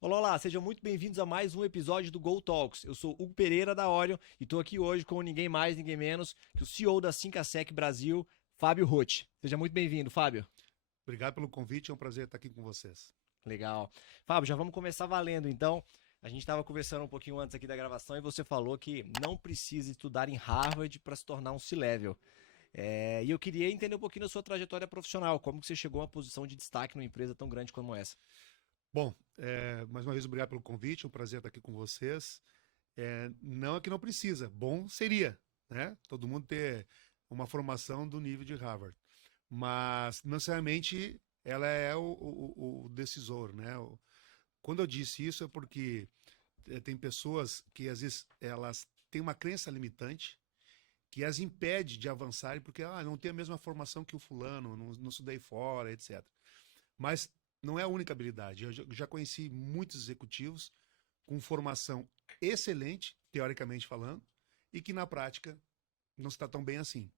Olá, olá, sejam muito bem-vindos a mais um episódio do Go Talks. Eu sou Hugo Pereira da Orion e estou aqui hoje com ninguém mais, ninguém menos que o CEO da Syncasec Brasil, Fábio Roth. Seja muito bem-vindo, Fábio. Obrigado pelo convite, é um prazer estar aqui com vocês. Legal. Fábio, já vamos começar valendo então. A gente estava conversando um pouquinho antes aqui da gravação e você falou que não precisa estudar em Harvard para se tornar um C-Level. E eu queria entender um pouquinho da sua trajetória profissional, como que você chegou a uma posição de destaque numa empresa tão grande como essa. Bom, mais uma vez obrigado pelo convite, é um prazer estar aqui com vocês. Não é que não precisa, bom seria, né? Todo mundo ter uma formação do nível de Harvard, mas não necessariamente ela é o decisor, né? Quando eu disse isso é porque tem pessoas que às vezes elas têm uma crença limitante que as impede de avançarem porque não tem a mesma formação que o fulano, não estudei fora, etc. Mas não é a única habilidade. Eu já conheci muitos executivos com formação excelente, teoricamente falando, e que na prática não está tão bem assim,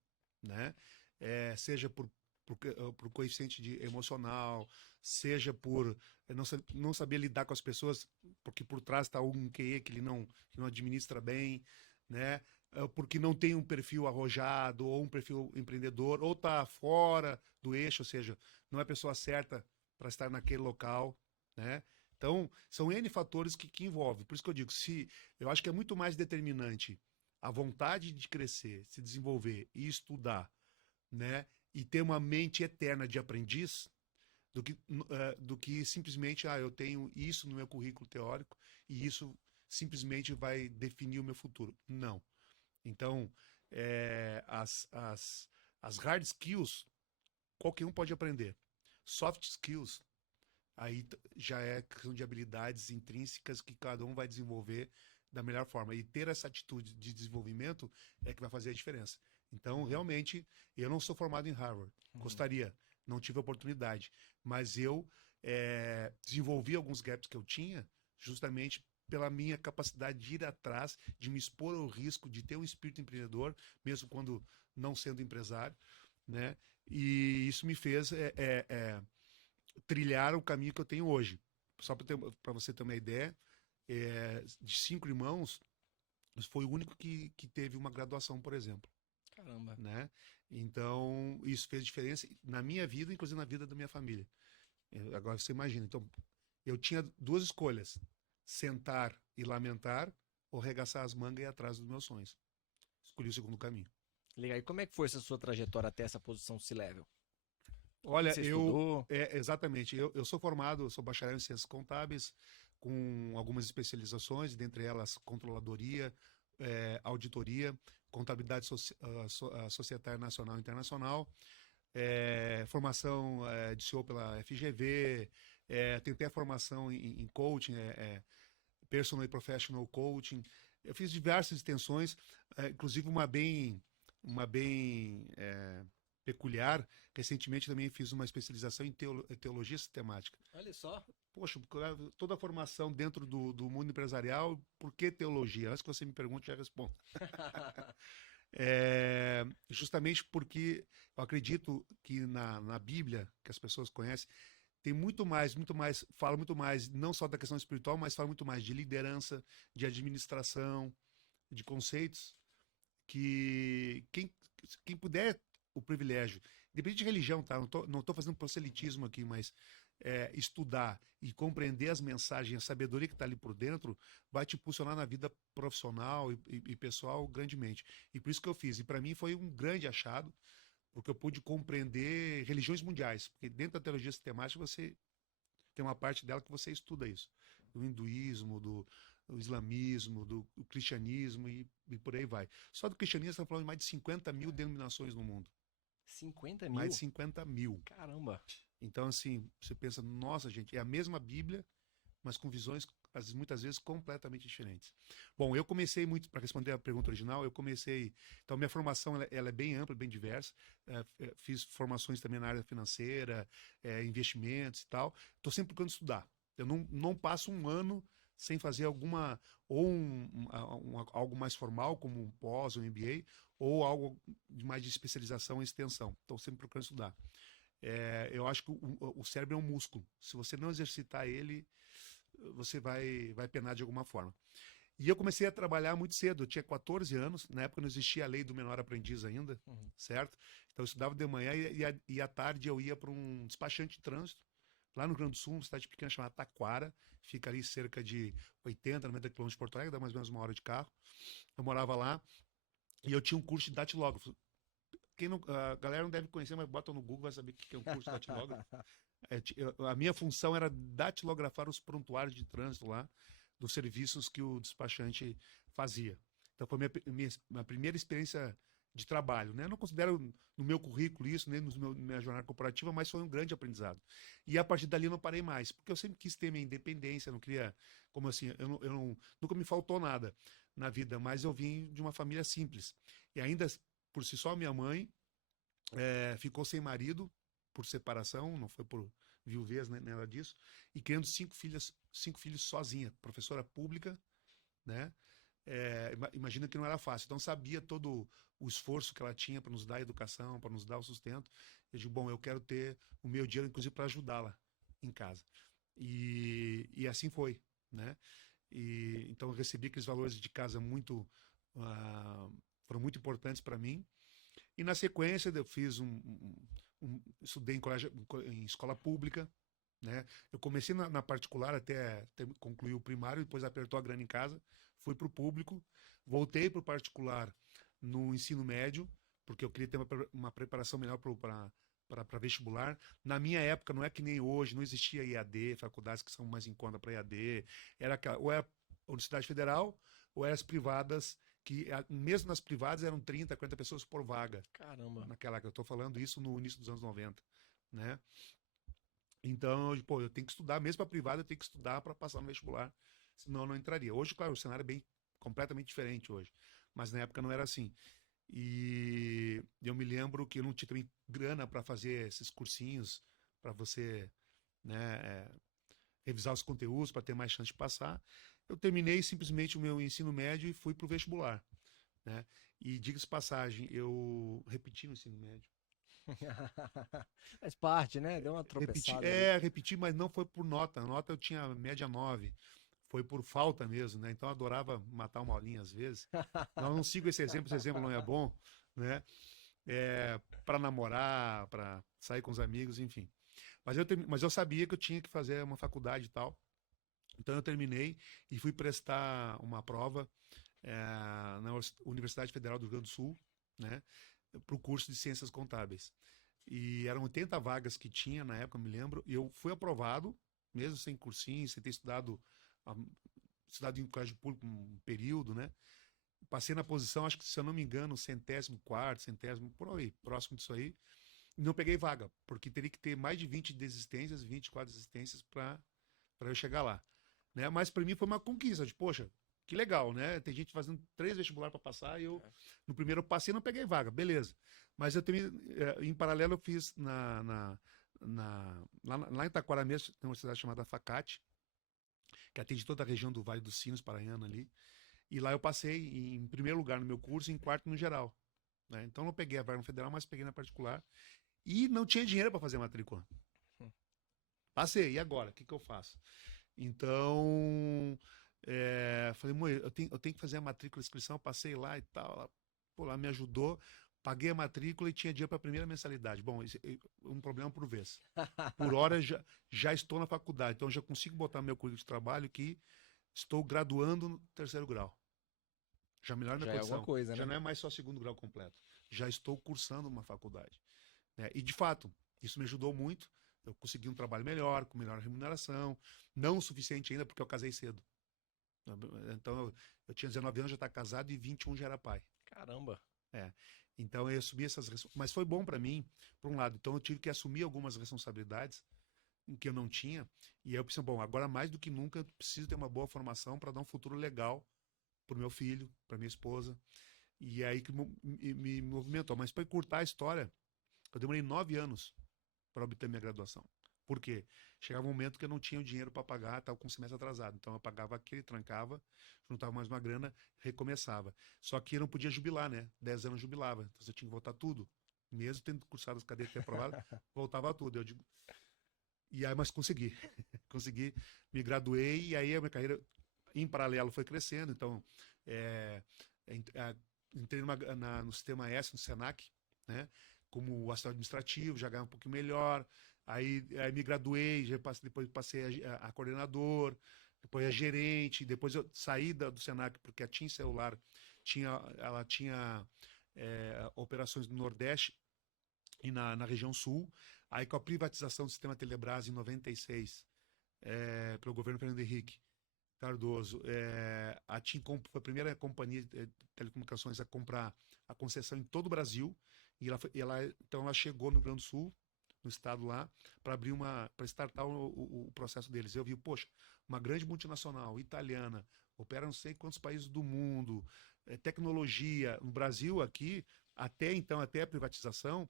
né? Seja por coeficiente emocional, seja por não saber lidar com as pessoas, porque por trás está um QE que ele que não administra bem, né? Porque não tem um perfil arrojado ou um perfil empreendedor, ou está fora do eixo, ou seja, não é a pessoa certa para estar naquele local, né? Então, são N fatores que envolvem. Por isso que eu digo, eu acho que é muito mais determinante a vontade de crescer, se desenvolver e estudar, né? E ter uma mente eterna de aprendiz, do que simplesmente, eu tenho isso no meu currículo teórico e isso simplesmente vai definir o meu futuro. Não. Então, as hard skills, qualquer um pode aprender. Soft skills, aí já é questão de habilidades intrínsecas que cada um vai desenvolver da melhor forma. E ter essa atitude de desenvolvimento é que vai fazer a diferença. Então, realmente, eu não sou formado em Harvard. Gostaria, não tive oportunidade. Mas eu desenvolvi alguns gaps que eu tinha justamente pela minha capacidade de ir atrás, de me expor ao risco, de ter um espírito empreendedor, mesmo quando não sendo empresário, né? E isso me fez trilhar o caminho que eu tenho hoje. Só para você ter uma ideia, de 5 irmãos, foi o único que teve uma graduação, por exemplo. Caramba. Né? Então, isso fez diferença na minha vida, inclusive na vida da minha família. Agora você imagina. Então, eu tinha duas escolhas: sentar e lamentar, ou arregaçar as mangas e ir atrás dos meus sonhos. Escolhi o segundo caminho. Legal. E como é que foi essa sua trajetória até essa posição C-Level? O que Olha, você estudou? exatamente. Eu sou formado, sou bacharel em ciências contábeis, com algumas especializações, dentre elas controladoria, auditoria, contabilidade societária nacional e internacional, formação de CEO pela FGV, tenho até formação em coaching, personal e professional coaching. Eu fiz diversas extensões, inclusive uma bem peculiar. Recentemente também fiz uma especialização em teologia sistemática. Olha só. Poxa, toda a formação dentro do mundo empresarial, por que teologia? Antes que você me pergunte, já respondo. Justamente porque eu acredito que na Bíblia, que as pessoas conhecem, tem muito mais, fala muito mais, não só da questão espiritual, mas fala muito mais de liderança, de administração, de conceitos, que quem puder o privilégio, independente de religião, tá? Não tô fazendo proselitismo aqui, mas estudar e compreender as mensagens, a sabedoria que está ali por dentro, vai te impulsionar na vida profissional e pessoal grandemente. E por isso que eu fiz. E para mim foi um grande achado, porque eu pude compreender religiões mundiais. Porque dentro da teologia sistemática você tem uma parte dela que você estuda isso. Do hinduísmo, do islamismo, do cristianismo e por aí vai. Só do cristianismo estamos falando de mais de 50 mil denominações no mundo. 50 Mais mil? de 50 mil. Caramba. Então, assim, você pensa, nossa, gente, é a mesma Bíblia, mas com visões, muitas vezes, completamente diferentes. Bom, eu comecei muito, para responder a pergunta original, então minha formação ela é bem ampla, bem diversa, fiz formações também na área financeira, investimentos e tal, estou sempre procurando estudar. Eu não passo um ano sem fazer alguma, ou algo mais formal, como um pós, um MBA, ou algo mais de especialização e extensão. Então, sempre procurando estudar. Eu acho que o cérebro é um músculo. Se você não exercitar ele, você vai penar de alguma forma. E eu comecei a trabalhar muito cedo. Eu tinha 14 anos. Na época não existia a lei do menor aprendiz ainda, certo? Então eu estudava de manhã e à tarde eu ia para um despachante de trânsito, lá no Rio Grande do Sul, uma cidade pequena chamada Taquara. Fica ali cerca de 80, 90 quilômetros de Porto Alegre, dá mais ou menos 1 hora de carro. Eu morava lá e eu tinha um curso de datilógrafo. A galera não deve conhecer, mas bota no Google, vai saber o que é um curso de datilógrafo. A minha função era datilografar os prontuários de trânsito lá, dos serviços que o despachante fazia. Então foi minha primeira experiência de trabalho, né? Eu não considero no meu currículo isso, nem na minha jornada corporativa, mas foi um grande aprendizado. E a partir dali eu não parei mais, porque eu sempre quis ter minha independência, não queria, como assim, nunca me faltou nada na vida, mas eu vim de uma família simples. E ainda, por si só, minha mãe ficou sem marido por separação, não foi por viuvez, né, nada disso, e criando 5 filhos sozinha, professora pública, né? Imagina que não era fácil. Então sabia todo o esforço que ela tinha para nos dar a educação, para nos dar o sustento. Eu digo, bom, eu quero ter o meu dinheiro, inclusive, para ajudá-la em casa. E assim foi, né? Então eu recebi aqueles valores de casa foram muito importantes para mim. E na sequência eu fiz estudei em escola pública, né? Eu comecei na particular até concluir o primário, depois apertou a grana em casa, fui para o público, voltei para o particular no ensino médio, porque eu queria ter uma preparação melhor para vestibular. Na minha época, não é que nem hoje, não existia IAD, faculdades que são mais em conta para IAD, ou era a Universidade Federal, ou eram as privadas, que mesmo nas privadas eram 30, 40 pessoas por vaga. Caramba. Naquela que eu estou falando isso no início dos anos 90, né? Então, eu tenho que estudar, mesmo para privada, eu tenho que estudar para passar no vestibular, senão eu não entraria. Hoje, claro, o cenário é completamente diferente hoje, mas na época não era assim. E eu me lembro que eu não tinha também grana para fazer esses cursinhos, para você, né, revisar os conteúdos, para ter mais chance de passar. Eu terminei simplesmente o meu ensino médio e fui para o vestibular, né? E diga-se passagem, eu repeti no ensino médio. Faz parte, né? Deu uma tropeçada ali. Repeti, mas não foi por nota. A nota eu tinha média 9. Foi por falta mesmo, né? Então eu adorava matar uma aulinha às vezes. Não, não sigo esse exemplo não é bom, né? Para namorar, para sair com os amigos, enfim. Mas eu sabia que eu tinha que fazer uma faculdade e tal. Então eu terminei e fui prestar uma prova na Universidade Federal do Rio Grande do Sul, né? Para o curso de Ciências Contábeis. E eram 80 vagas que tinha na época, eu me lembro, e eu fui aprovado, mesmo sem cursinho, sem ter estudado em colégio público um período, né? Passei na posição, acho que, se eu não me engano, 104º, por aí, próximo disso aí, e não peguei vaga, porque teria que ter mais de 20 desistências, 24 desistências para eu chegar lá, né? Mas para mim foi uma conquista, de, poxa, que legal, né? Tem gente fazendo 3 vestibulares para passar e eu, no primeiro eu passei e não peguei vaga, beleza. Mas eu também, em paralelo, eu fiz lá em Taquara mesmo, tem uma cidade chamada Facate, que atende toda a região do Vale dos Sinos, Paranhana ali. E lá eu passei em primeiro lugar no meu curso e em quarto no geral, né? Então não peguei a vaga no federal, mas peguei na particular. E não tinha dinheiro para fazer a matrícula. Passei, e agora? O que eu faço? Então, falei, mãe, eu tenho que fazer a matrícula, a inscrição, passei lá e tal. Lá me ajudou, paguei a matrícula e tinha dinheiro para a primeira mensalidade. Bom, um problema por vez. Por hora já estou na faculdade, então já consigo botar no meu currículo de trabalho que estou graduando no 3º grau. Já melhora minha Já é condição. alguma coisa, Já né? não é mais só 2º grau completo. Já estou cursando uma faculdade, né? E, de fato, isso me ajudou muito. Eu consegui um trabalho melhor, com melhor remuneração. Não o suficiente ainda, porque eu casei cedo. Então, eu tinha 19 anos, já estava casado, e 21 já era pai. Caramba. Então, eu assumi mas foi bom para mim, por um lado. Então, eu tive que assumir algumas responsabilidades que eu não tinha. E aí eu pensei, bom, agora mais do que nunca, eu preciso ter uma boa formação para dar um futuro legal para o meu filho, para minha esposa. E aí que me movimentou. Mas para encurtar a história, eu demorei 9 anos para obter minha graduação. Por quê? Chegava um momento que eu não tinha o dinheiro para pagar, estava com o semestre atrasado. Então eu pagava aquele, trancava, juntava mais uma grana, recomeçava. Só que eu não podia jubilar, né? 10 anos jubilava. Então você tinha que voltar tudo. Mesmo tendo cursado as cadeias que aprovado, voltava tudo. Eu digo, e aí, mas consegui. Consegui, me graduei e aí a minha carreira em paralelo foi crescendo. Então, é, entrei no sistema S, no Senac, né? Como assistente administrativo, já ganhava um pouquinho melhor. Aí me graduei, depois passei a coordenador, depois a gerente. Depois eu saí do Senac porque a TIM Celular ela tinha operações no Nordeste e na região Sul. Aí com a privatização do sistema Telebrás em 96, pelo governo Fernando Henrique Cardoso, a TIM foi a primeira companhia de telecomunicações a comprar a concessão em todo o Brasil. Então ela chegou no Rio Grande do Sul, no estado lá, para startar o processo deles. Eu vi, poxa, uma grande multinacional italiana, opera não sei quantos países do mundo, tecnologia. No Brasil, aqui, até a privatização,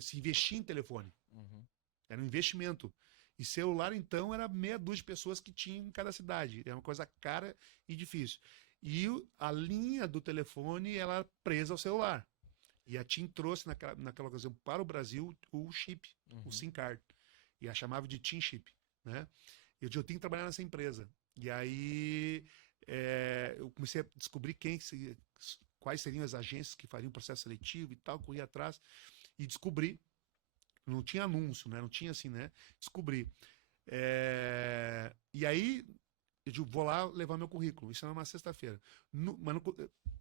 se investia em telefone. Uhum. Era um investimento. E celular, então, era meia dúzia de pessoas que tinham em cada cidade. Era uma coisa cara e difícil. E a linha do telefone, ela era presa ao celular. E a TIM trouxe, naquela ocasião, para o Brasil, o chip, o SIM card. E a chamava de TIM Chip, né? Eu tinha que trabalhar nessa empresa. E aí eu comecei a descobrir quais seriam as agências que fariam o processo seletivo e tal, corri atrás e descobri. Não tinha anúncio, né? Não tinha assim, né? Descobri. E aí, eu digo, vou lá levar meu currículo. Isso era uma sexta-feira. Mas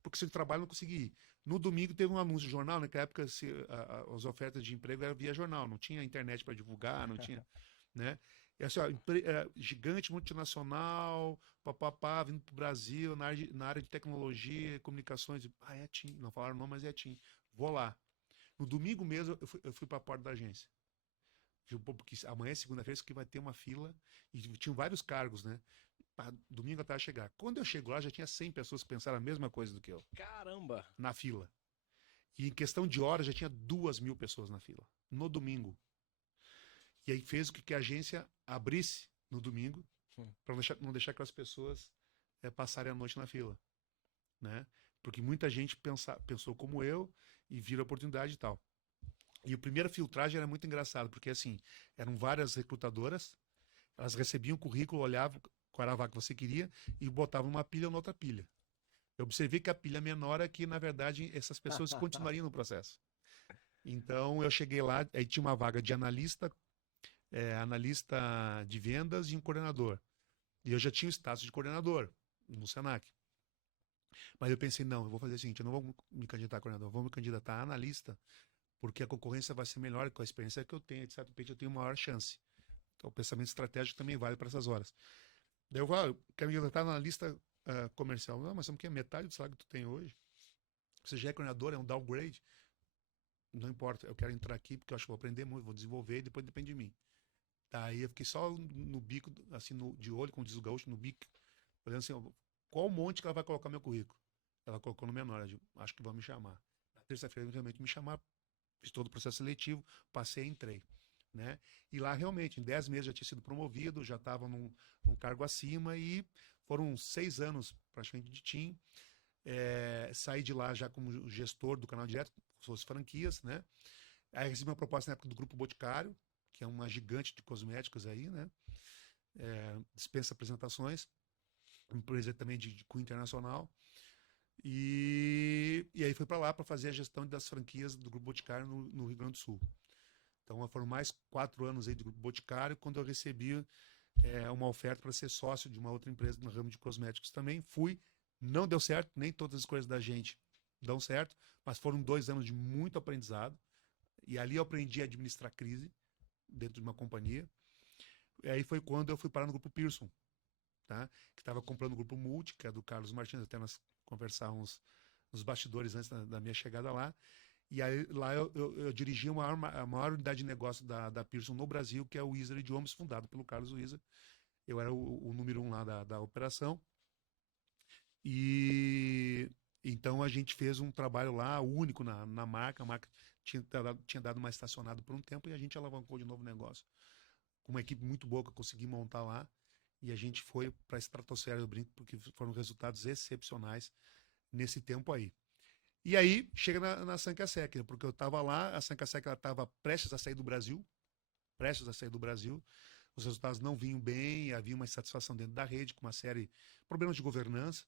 porque se eu trabalho, não consegui ir. No domingo teve um anúncio de jornal. Naquela época, as ofertas de emprego eram via jornal. Não tinha internet para divulgar, não tinha, né? E assim, ó, gigante multinacional, papapá, vindo para o Brasil, na área de tecnologia, comunicações. É TIM. Não falaram não, mas é TIM. Vou lá. No domingo mesmo, eu fui para a porta da agência. Porque amanhã, segunda-feira, isso que vai ter uma fila. E tinham vários cargos, né? Domingo até chegar. Quando eu chego lá, já tinha 100 pessoas que pensaram a mesma coisa do que eu. Caramba! Na fila. E em questão de horas, já tinha 2.000 pessoas na fila. No domingo. E aí fez o que a agência abrisse no domingo, para não deixar aquelas pessoas passarem a noite na fila, né? Porque muita gente pensou como eu e viram a oportunidade e tal. E a primeira filtragem era muito engraçado, porque assim, eram várias recrutadoras, elas recebiam o currículo, olhavam qual era a vaga que você queria e botavam uma pilha ou noutra pilha. Eu observei que a pilha menor é que, na verdade, essas pessoas continuariam no processo. Então, eu cheguei lá, aí tinha uma vaga de analista de vendas e um coordenador. E eu já tinha o status de coordenador no Senac. Mas eu pensei, não, eu vou fazer o seguinte, eu não vou me candidatar a coordenador, eu vou me candidatar a analista, porque a concorrência vai ser melhor com a experiência que eu tenho, etc. Eu tenho maior chance. Então, o pensamento estratégico também vale para essas horas. Daí eu vou, quero me candidatar na analista comercial. Não, mas sabe o que é metade do salário que tu tem hoje? Você já é coordenador, é um downgrade. Não importa, eu quero entrar aqui porque eu acho que vou aprender muito, vou desenvolver e depois depende de mim. Daí eu fiquei só no bico, assim, de olho, como diz o gaúcho, no bico, olhando assim, qual monte que ela vai colocar no meu currículo? Ela colocou no menor, eu digo, acho que vão me chamar. Na terça-feira, realmente me chamaram, fiz todo o processo seletivo, passei e entrei. Né? E lá, realmente, em 10 meses já tinha sido promovido, já estava num cargo acima e foram 6 anos, praticamente, de TIM. Saí de lá já como gestor do canal direto, suas franquias, né? Aí recebi uma proposta na época do Grupo Boticário, que é uma gigante de cosméticos aí, né? Dispensa apresentações, empresa também de cunho internacional. E aí fui para lá para fazer a gestão das franquias do Grupo Boticário no Rio Grande do Sul. Então foram mais 4 anos aí do Grupo Boticário, quando eu recebi uma oferta para ser sócio de uma outra empresa no ramo de cosméticos também. Fui, não deu certo, nem todas as coisas da gente dão certo, mas foram 2 anos de muito aprendizado. E ali eu aprendi a administrar crise dentro de uma companhia. E aí foi quando eu fui parar no Grupo Pearson, tá? Que estava comprando o Grupo Multi, que é do Carlos Martins, até nós conversávamos nos bastidores antes da minha chegada lá. E aí lá eu dirigi a maior unidade de negócio da Pearson no Brasil, que é o Wizard Idiomas, fundado pelo Carlos Wizard. Eu era o número 1 lá da operação. E então a gente fez um trabalho lá único na marca. A marca tinha dado uma estacionada por um tempo e a gente alavancou de novo o negócio com uma equipe muito boa que eu consegui montar lá. E a gente foi para a estratosfera do brinco, porque foram resultados excepcionais nesse tempo aí. E aí, chega na Sankasek, né? Porque eu estava lá, a Sankasek estava prestes a sair do Brasil, os resultados não vinham bem, havia uma insatisfação dentro da rede, com uma série de problemas de governança,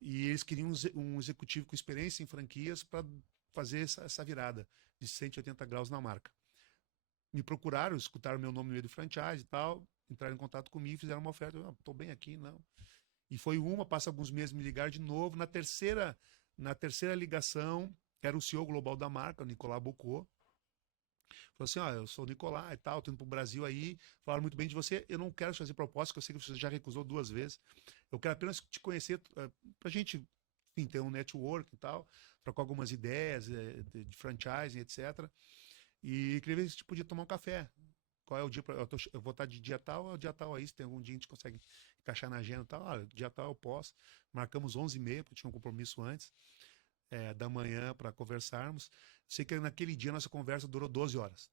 e eles queriam um executivo com experiência em franquias para fazer essa virada de 180 graus na marca. Me procuraram, escutaram meu nome no meio do franchise e tal, entraram em contato comigo, fizeram uma oferta. Eu, estou bem aqui, não. E foi passa alguns meses, me ligaram de novo. Na terceira ligação, era o CEO global da marca, o Nicolas Bocot. Falou assim, eu sou o Nicolas e tal, tô indo pro Brasil aí, falaram muito bem de você, eu não quero te fazer proposta, que eu sei que você já recusou 2 vezes. Eu quero apenas te conhecer, pra gente, enfim, ter um network e tal, trocar algumas ideias de franchising, etc. E queria ver se a gente podia tomar um café. Qual é o dia? Eu vou estar de dia tal, é o dia tal aí, se tem algum dia a gente consegue encaixar na agenda e tal. Dia tal eu posso. Marcamos 11h30, porque tinha um compromisso antes da manhã para conversarmos. Sei que naquele dia a nossa conversa durou 12 horas.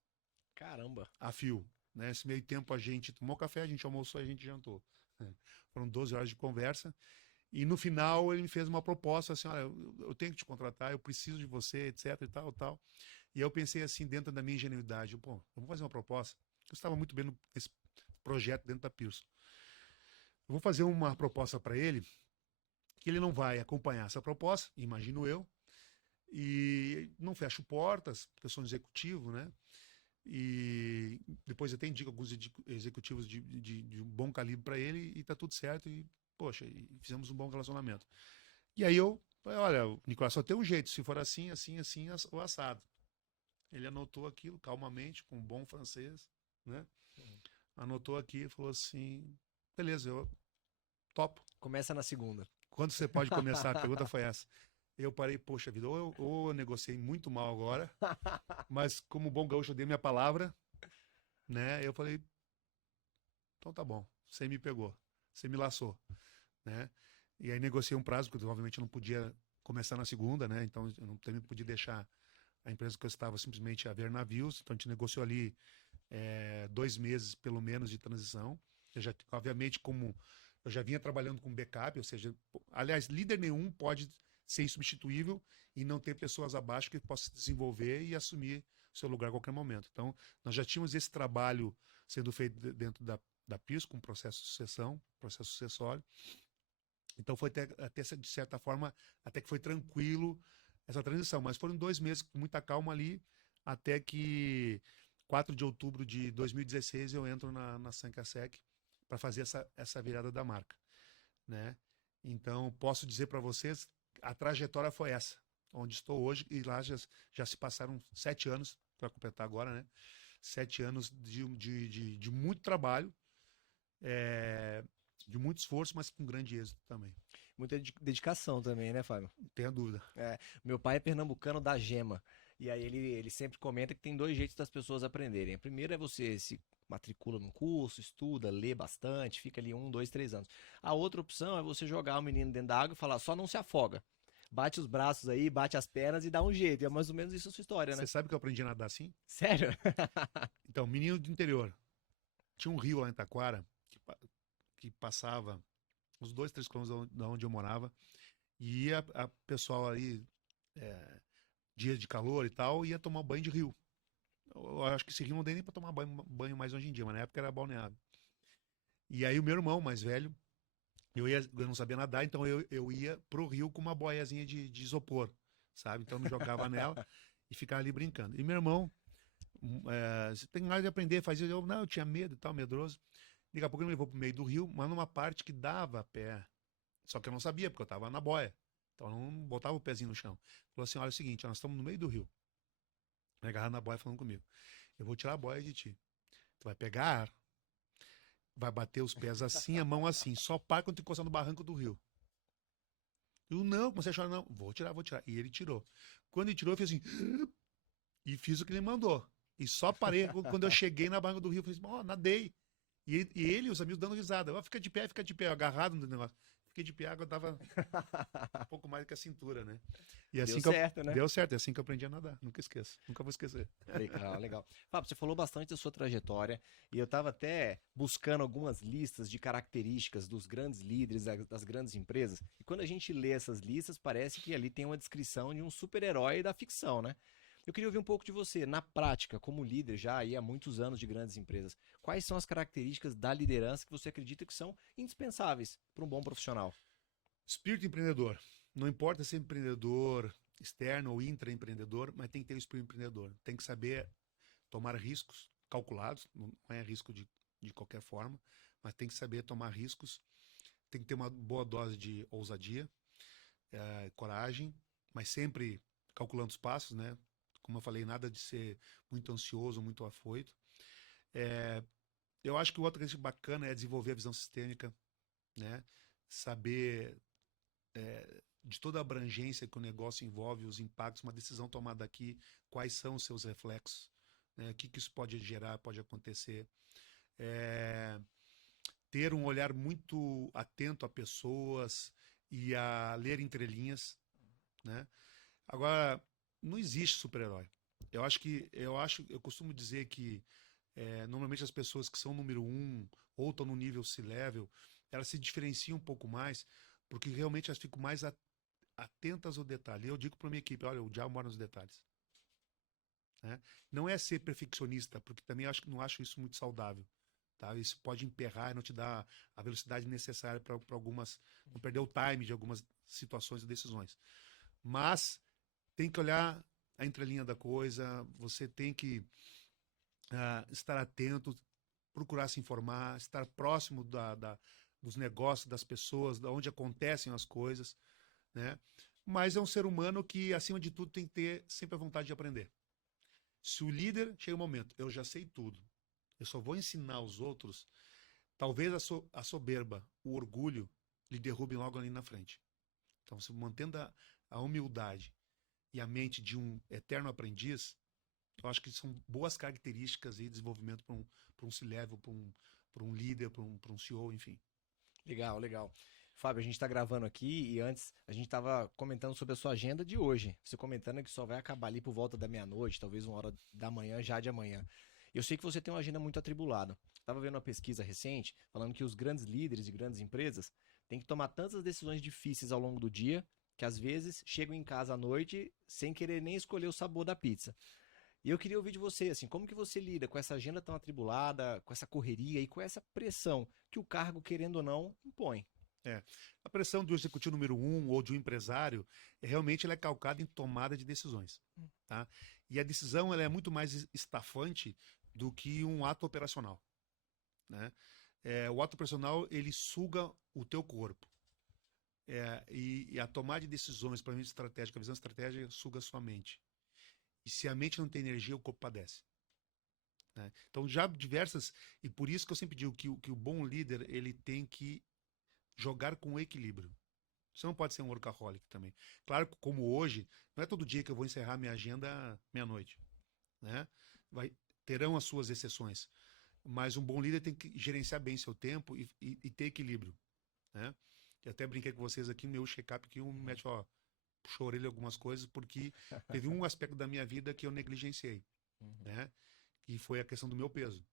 Caramba. A fio. Nesse meio tempo a gente tomou café, a gente almoçou e a gente jantou. Foram 12 horas de conversa. E no final ele me fez uma proposta assim, olha, eu tenho que te contratar, eu preciso de você, etc e tal, tal. E eu pensei assim, dentro da minha ingenuidade, pô, eu vou fazer uma proposta. Eu estava muito bem nesse projeto dentro da Pearson. Eu vou fazer uma proposta para ele, que ele não vai acompanhar essa proposta, imagino eu, e não fecho portas, porque eu sou um executivo, né? E depois eu até indico alguns executivos de um bom calibre para ele e tá tudo certo e, poxa, e fizemos um bom relacionamento. E aí eu falei, olha, Nicolas, só tem um jeito, se for assim, assim, assim, o assado. Ele anotou aquilo calmamente, com um bom francês, né? Anotou aqui e falou assim, beleza, eu topo. Começa na segunda. Quando você pode começar? A pergunta foi essa. Eu parei, poxa vida, ou eu negociei muito mal agora, mas como bom gaúcho eu dei minha palavra, né? Eu falei, então tá bom, você me pegou, você me laçou, né? E aí negociei um prazo, porque obviamente eu não podia começar na segunda, né? Então eu não também podia deixar a empresa que eu estava simplesmente a ver navios, então a gente negociou ali 2 meses pelo menos de transição. Eu já, obviamente, como eu já vinha trabalhando com backup, ou seja, aliás, líder nenhum pode ser insubstituível e não ter pessoas abaixo que possam se desenvolver e assumir seu lugar a qualquer momento. Então, nós já tínhamos esse trabalho sendo feito dentro da PIS, com processo de sucessão, processo sucessório. Então, foi até, de certa forma, até que foi tranquilo essa transição. Mas foram 2 meses com muita calma ali, até que 4 de outubro de 2016 eu entro na Sankasek para fazer essa virada da marca, né? Então, posso dizer para vocês, a trajetória foi essa, onde estou hoje, e lá já se passaram 7 anos, para completar agora, né? 7 anos de muito trabalho, de muito esforço, mas com grande êxito também. Muita dedicação também, né, Fábio? Não tenha dúvida. Meu pai é pernambucano da Gema. E aí ele sempre comenta que tem 2 jeitos das pessoas aprenderem. O primeiro é você se matricula num curso, estuda, lê bastante, fica ali 1, 2, 3 anos. A outra opção é você jogar o menino dentro da água e falar, só não se afoga. Bate os braços aí, bate as pernas e dá um jeito. E é mais ou menos isso a sua história, né? Você sabe que eu aprendi a nadar assim? Sério? Então, menino do interior. Tinha um rio lá em Taquara que passava uns 2, 3 quilômetros de onde eu morava. E ia a pessoal ali, dia de calor e tal, ia tomar banho de rio. Eu acho que esse rio não tem nem para tomar banho mais hoje em dia, mas na época era balneável. E aí o meu irmão mais velho, eu não sabia nadar, então eu ia pro rio com uma boiazinha de isopor, sabe? Então eu não jogava nela e ficava ali brincando. E meu irmão, você tem nada de aprender, fazia. Eu tinha medo e tal, medroso. Daqui a pouco ele me levou pro meio do rio, mas numa parte que dava pé. Só que eu não sabia, porque eu tava na boia. Então eu não botava o pezinho no chão. Falou assim, olha, é o seguinte, nós estamos no meio do rio. Me agarrando na boia falando comigo. Eu vou tirar a boia de ti. Tu vai pegar ar, vai bater os pés assim, a mão assim. Só para quando tu encostar no barranco do rio. Eu não, comecei a chorar, não. Vou tirar. E ele tirou. Quando ele tirou, eu fiz assim. E fiz o que ele mandou. E só parei quando eu cheguei na barranca do rio. Eu falei assim, nadei. E ele e os amigos dando risada. Fica de pé, agarrado no negócio. fiquei de pé, a água dava um pouco mais que a cintura, né? E Deu assim certo, né? deu certo, é assim que eu aprendi a nadar. Nunca esqueço, nunca vou esquecer. Legal, legal. Fábio, você falou bastante da sua trajetória e eu estava até buscando algumas listas de características dos grandes líderes das grandes empresas. E quando a gente lê essas listas, parece que ali tem uma descrição de um super-herói da ficção, né? Eu queria ouvir um pouco de você, na prática, como líder já aí há muitos anos de grandes empresas. Quais são as características da liderança que você acredita que são indispensáveis para um bom profissional? Espírito empreendedor. Não importa ser empreendedor externo ou intraempreendedor, mas tem que ter o espírito empreendedor. Tem que saber tomar riscos calculados, não é risco de qualquer forma, mas tem que saber tomar riscos, tem que ter uma boa dose de ousadia, coragem, mas sempre calculando os passos, né? Como eu falei, nada de ser muito ansioso, muito afoito. É, eu acho que o outro que é bacana é desenvolver a visão sistêmica, né? Saber de toda a abrangência que o negócio envolve, os impactos, uma decisão tomada aqui, quais são os seus reflexos, né? O que, que isso pode gerar, pode acontecer. É, ter um olhar muito atento a pessoas e a ler entrelinhas, né? Agora, não existe super-herói. Eu costumo dizer que normalmente as pessoas que são número um ou estão no nível C-level, elas se diferenciam um pouco mais porque realmente elas ficam mais atentas ao detalhe. Eu digo para minha equipe, olha, o diabo mora nos detalhes. Né? Não é ser perfeccionista, porque também não acho isso muito saudável. Tá? Isso pode emperrar e não te dar a velocidade necessária para algumas, não perder o time de algumas situações e decisões. Mas tem que olhar a entrelinha da coisa, você tem que estar atento, procurar se informar, estar próximo dos negócios, das pessoas, de onde acontecem as coisas, né? Mas é um ser humano que, acima de tudo, tem que ter sempre a vontade de aprender. Se o líder chega um momento, eu já sei tudo, eu só vou ensinar aos outros, talvez a soberba, o orgulho, lhe derrubem logo ali na frente. Então, se mantendo a humildade e a mente de um eterno aprendiz, eu acho que são boas características e de desenvolvimento para um C-level, para um líder, para um CEO, enfim. Legal, legal. Fábio, a gente está gravando aqui e antes a gente estava comentando sobre a sua agenda de hoje. Você comentando que só vai acabar ali por volta da meia-noite, talvez 1 hora da manhã, já de amanhã. Eu sei que você tem uma agenda muito atribulada. Estava vendo uma pesquisa recente falando que os grandes líderes de grandes empresas têm que tomar tantas decisões difíceis ao longo do dia que às vezes chegam em casa à noite sem querer nem escolher o sabor da pizza. E eu queria ouvir de você, assim, como que você lida com essa agenda tão atribulada, com essa correria e com essa pressão que o cargo, querendo ou não, impõe? É. A pressão do executivo número um ou de um empresário, realmente ela é calcada em tomada de decisões. Tá? E a decisão ela é muito mais estafante do que um ato operacional. Né? O ato operacional ele suga o teu corpo. E a tomada de decisões, para mim, estratégica, a visão estratégica, suga a sua mente. E se a mente não tem energia, o corpo padece. Né? Então, já diversas. E por isso que eu sempre digo que o bom líder ele tem que jogar com equilíbrio. Você não pode ser um workaholic também. Claro que, como hoje, não é todo dia que eu vou encerrar minha agenda meia-noite. Né? Terão as suas exceções. Mas um bom líder tem que gerenciar bem seu tempo e ter equilíbrio. Né? Eu até brinquei com vocês aqui no meu check-up que um médico puxou a orelha algumas coisas porque teve um aspecto da minha vida que eu negligenciei. Né? E foi a questão do meu peso.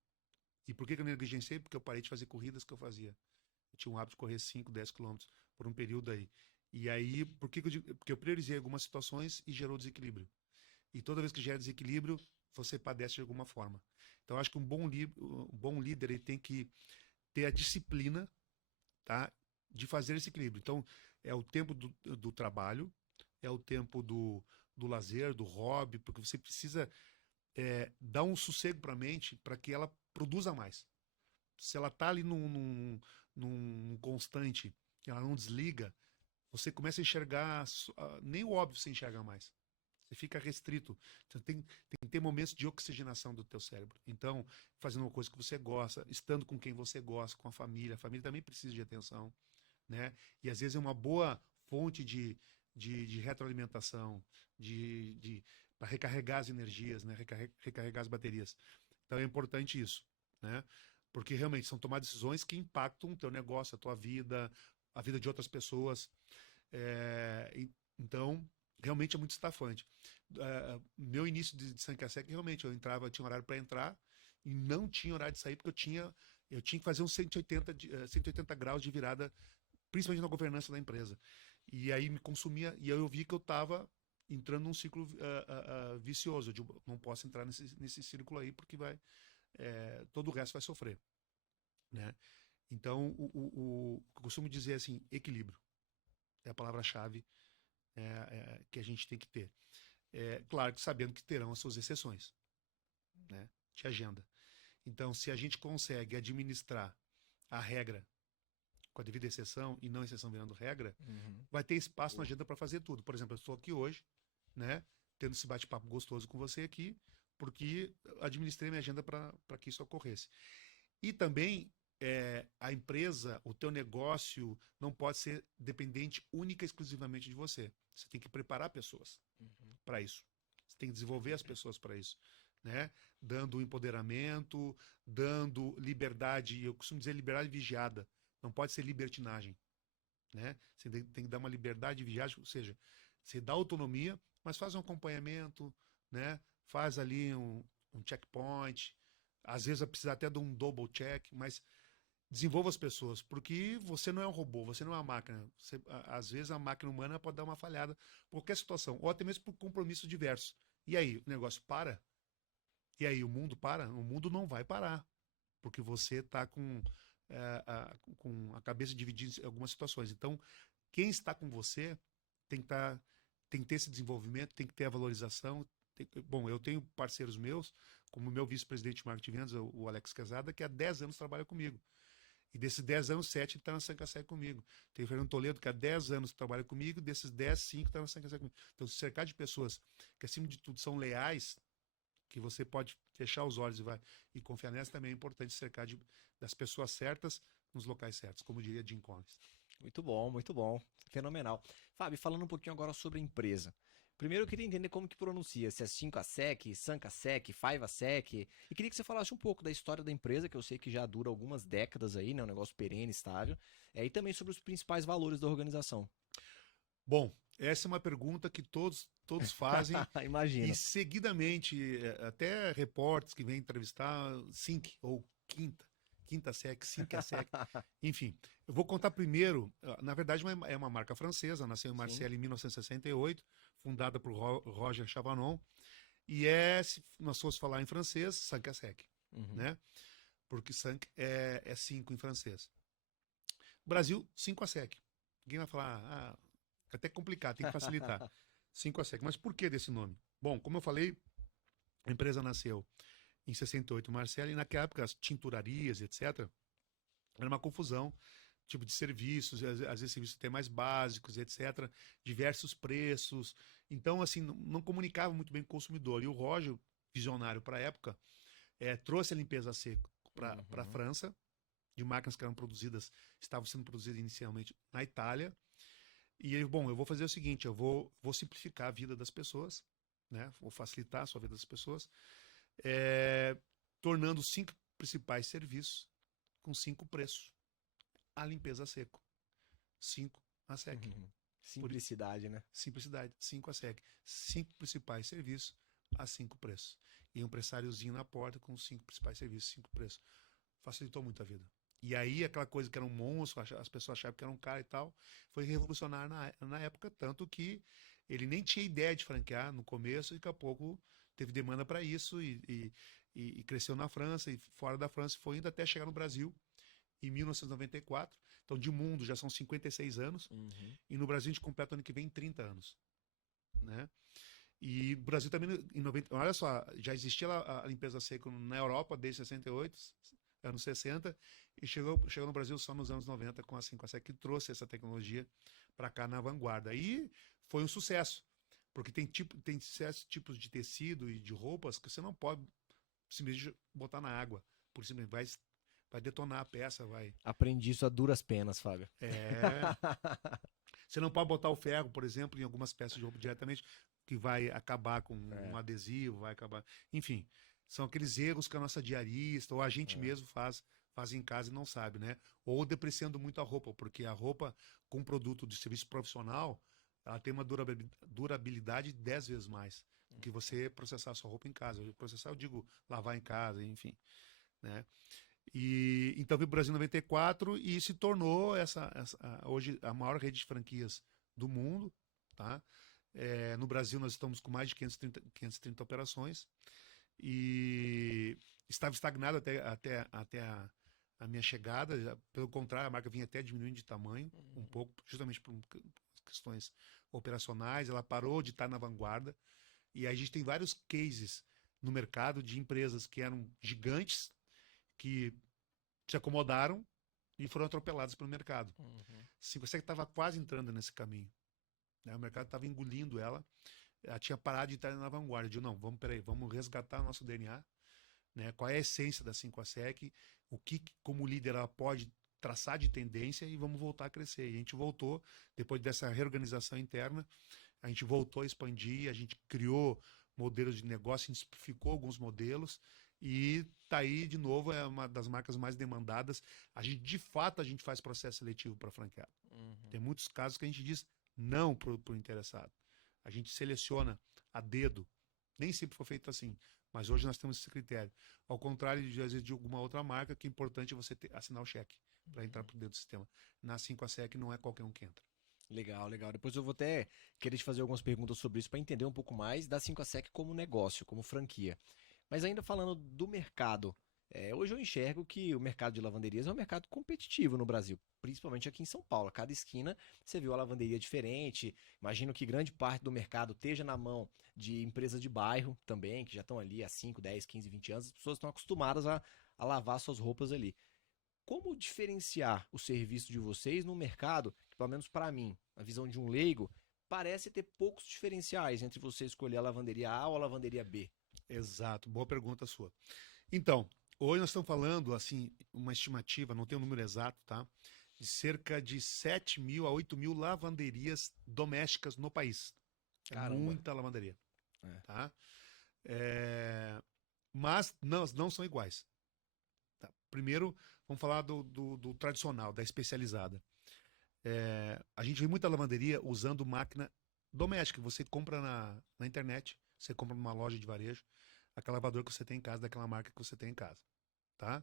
E por que eu negligenciei? Porque eu parei de fazer corridas que eu fazia. Eu tinha um hábito de correr 5, 10 quilômetros por um período aí. E aí, porque eu priorizei algumas situações e gerou desequilíbrio. E toda vez que gera desequilíbrio, você padece de alguma forma. Então, eu acho que um bom líder ele tem que ter a disciplina, tá, de fazer esse equilíbrio. Então, é o tempo do trabalho, é o tempo do lazer, do hobby, porque você precisa dar um sossego para a mente para que ela produza mais. Se ela está ali num constante, ela não desliga, você começa a enxergar, nem o óbvio você enxerga mais. Você fica restrito. Então, tem que ter momentos de oxigenação do teu cérebro. Então, fazendo uma coisa que você gosta, estando com quem você gosta, com a família também precisa de atenção. Né? E às vezes é uma boa fonte de retroalimentação, para recarregar as energias, né? Recarregar as baterias. Então é importante isso. Né? Porque realmente são tomar decisões que impactam o teu negócio, a tua vida, a vida de outras pessoas. Então, realmente é muito estafante. Meu início de Sankasek, realmente, eu tinha horário para entrar e não tinha horário de sair, porque eu tinha que fazer uns 180 graus de virada, principalmente na governança da empresa. E aí me consumia, e aí eu vi que eu estava entrando num ciclo vicioso. Eu digo, não posso entrar nesse círculo aí, porque todo o resto vai sofrer, né? Então, o que eu costumo dizer é assim, equilíbrio. É a palavra-chave que a gente tem que ter. Claro que sabendo que terão as suas exceções, né, de agenda. Então, se a gente consegue administrar a regra com a devida exceção e não exceção virando regra, vai ter espaço na agenda para fazer tudo. Por exemplo, eu estou aqui hoje, né, tendo esse bate-papo gostoso com você aqui, porque administrei minha agenda para que isso ocorresse. E também a empresa, o teu negócio não pode ser dependente única e exclusivamente de você. Você tem que preparar pessoas para isso. Você tem que desenvolver as pessoas para isso, né? Dando empoderamento, dando liberdade. Eu costumo dizer liberdade vigiada. Não pode ser libertinagem, né? Você tem que dar uma liberdade vigiada, ou seja, você dá autonomia, mas faz um acompanhamento, né? Faz ali um checkpoint. Às vezes vai precisar até de um double check, mas desenvolva as pessoas, porque você não é um robô, você não é uma máquina. Às vezes a máquina humana pode dar uma falhada por qualquer situação, ou até mesmo por compromissos diversos. E aí, o negócio para? E aí, o mundo para? O mundo não vai parar, porque você está com a cabeça dividida em algumas situações. Então, quem está com você tem que ter esse desenvolvimento, tem que ter a valorização. Bom, eu tenho parceiros meus, como o meu vice-presidente de marketing e vendas, o Alex Quezada, que há 10 anos trabalha comigo. E desses 10 anos, 7 está na Sankasek comigo. Tem o Fernando Toledo, que há 10 anos trabalha comigo, desses 10, 5 está na Sankasek comigo. Então, se cercar de pessoas que, acima de tudo, são leais, que você pode fechar os olhos e confiar nelas, também é importante cercar das pessoas certas nos locais certos, como diria Jim Collins. Muito bom, muito bom. Fenomenal. Fábio, falando um pouquinho agora sobre a empresa. Primeiro eu queria entender como que pronuncia, se é 5ASEC, Sankasek, 5ASEC. E queria que você falasse um pouco da história da empresa, que eu sei que já dura algumas décadas aí, né? Um negócio perene, estável. E também sobre os principais valores da organização. Bom, essa é uma pergunta que todos fazem. Imagino. E seguidamente, até repórteres que vêm entrevistar, SINC ou Quinta SEC, 5ASEC, enfim. Eu vou contar primeiro, na verdade é uma marca francesa, nasceu em Marseille em 1968, fundada por Roger Chavanon, e se nós fosse falar em francês, 5ASEC, né? Porque 5 é 5 em francês. Brasil, 5ASEC. Ninguém vai falar, é até complicado, tem que facilitar. 5ASEC. Mas por que desse nome? Bom, como eu falei, a empresa nasceu em 68 em Marseille, e naquela época as tinturarias, etc., era uma confusão, tipo de serviços, às vezes serviços até mais básicos, etc., diversos preços. Então, assim, não comunicava muito bem com o consumidor. E o Roger, visionário para a época, trouxe a limpeza a seco para a França, de máquinas que estavam sendo produzidas inicialmente na Itália. E ele, bom, eu vou fazer o seguinte, eu vou simplificar a vida das pessoas, né? Vou facilitar a sua vida das pessoas, tornando 5 principais serviços com 5 preços. A limpeza a seco, 5ASEC. Simplicidade, né? Simplicidade, 5ASEC. 5 principais serviços a 5 preços. E um presáriozinho na porta com 5 principais serviços, 5 preços. Facilitou muito a vida. E aí, aquela coisa que era um monstro, as pessoas achavam que era um cara e tal, foi revolucionário na época, tanto que ele nem tinha ideia de franquear no começo, e daqui a pouco teve demanda para isso e cresceu na França e fora da França, foi indo até chegar no Brasil em 1994. Então, de mundo já são 56 anos, e no Brasil a gente completa ano que vem 30 anos, né? E o Brasil também, em 90, olha só, já existia a limpeza seco na Europa desde 68, anos 60, e chegou no Brasil só nos anos 90 com a 5ASEC, que trouxe essa tecnologia para cá na vanguarda. E foi um sucesso, porque tem certos tipos de tecido e de roupas que você não pode simplesmente botar na água, porque simplesmente vai detonar a peça, vai. Aprendi isso a duras penas, Fábio. Você não pode botar o ferro, por exemplo, em algumas peças de roupa diretamente, que vai acabar com um adesivo, vai acabar. Enfim, são aqueles erros que a nossa diarista ou a gente mesmo faz faz em casa e não sabe, né? Ou depreciando muito a roupa, porque a roupa com produto de serviço profissional, ela tem uma durabilidade 10 vezes mais do que você processar a sua roupa em casa. Processar, eu digo lavar em casa, enfim, né? E então veio o Brasil em 94 e se tornou hoje a maior rede de franquias do mundo, tá? No Brasil nós estamos com mais de 530 operações e estava estagnado até a minha chegada. Pelo contrário, a marca vinha até diminuindo de tamanho um pouco, justamente por questões operacionais. Ela parou de estar na vanguarda e a gente tem vários cases no mercado de empresas que eram gigantes, que se acomodaram e foram atropeladas pelo mercado. Se você estava quase entrando nesse caminho, né? O mercado estava engolindo ela tinha parado de estar na vanguarda. Eu digo, não, vamos resgatar nosso DNA, né? Qual é a essência da 5ASEC, o que, como líder, ela pode traçar de tendência e vamos voltar a crescer. E a gente voltou, depois dessa reorganização interna, a gente voltou a expandir, a gente criou modelos de negócio, a gente simplificou alguns modelos e tá aí, de novo, é uma das marcas mais demandadas. De fato, a gente faz processo seletivo para franqueado. Tem muitos casos que a gente diz não pro interessado. A gente seleciona a dedo. Nem sempre foi feito assim, mas hoje nós temos esse critério. Ao contrário, às vezes, de alguma outra marca, que é importante você assinar o cheque para entrar por dentro do sistema. Na 5ASEC não é qualquer um que entra. Legal, legal. Depois eu vou até querer te fazer algumas perguntas sobre isso para entender um pouco mais da 5ASEC como negócio, como franquia. Mas ainda falando do mercado, hoje eu enxergo que o mercado de lavanderias é um mercado competitivo no Brasil, principalmente aqui em São Paulo. A cada esquina você vê uma lavanderia diferente. Imagino que grande parte do mercado esteja na mão de empresas de bairro também, que já estão ali há 5, 10, 15, 20 anos. As pessoas estão acostumadas a lavar suas roupas ali. Como diferenciar o serviço de vocês no mercado, que pelo menos para mim, a visão de um leigo, parece ter poucos diferenciais entre você escolher a lavanderia A ou a lavanderia B? Exato, boa pergunta sua. Então, hoje nós estamos falando, assim, uma estimativa, não tem um número exato, tá? De cerca de 7.000 a 8.000 lavanderias domésticas no país. Caramba. Muita lavanderia, tá? Mas não são iguais. Tá? Primeiro, vamos falar do tradicional, da especializada. A gente vê muita lavanderia usando máquina doméstica. Você compra na internet, você compra numa loja de varejo, aquela lavadora que você tem em casa, daquela marca que você tem em casa, tá?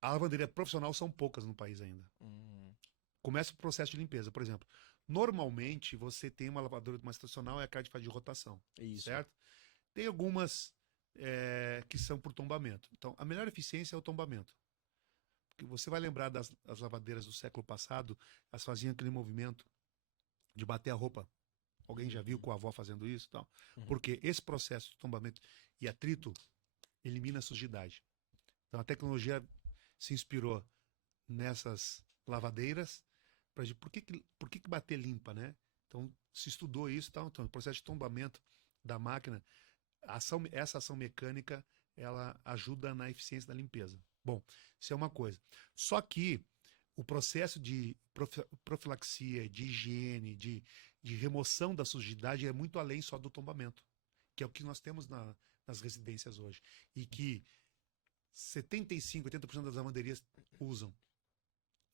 A lavanderia profissional são poucas no país ainda. Começa o processo de limpeza, por exemplo. Normalmente, você tem uma lavadora mais tradicional, é a que faz de rotação, Isso. certo? Tem algumas que são por tombamento. Então, a melhor eficiência é o tombamento. Porque você vai lembrar das lavadeiras do século passado, elas faziam aquele movimento de bater a roupa. Alguém já viu com a avó fazendo isso e tal? Porque esse processo de tombamento e atrito elimina a sujidade. Então, a tecnologia se inspirou nessas lavadeiras para dizer por que bater limpa, né? Então, se estudou isso, tá? Então, o processo de tombamento da máquina, essa ação mecânica, ela ajuda na eficiência da limpeza. Bom, isso é uma coisa. Só que o processo de profilaxia, de higiene, de remoção da sujidade é muito além só do tombamento, que é o que nós temos nas residências hoje. E que 75%, 80% das lavanderias usam.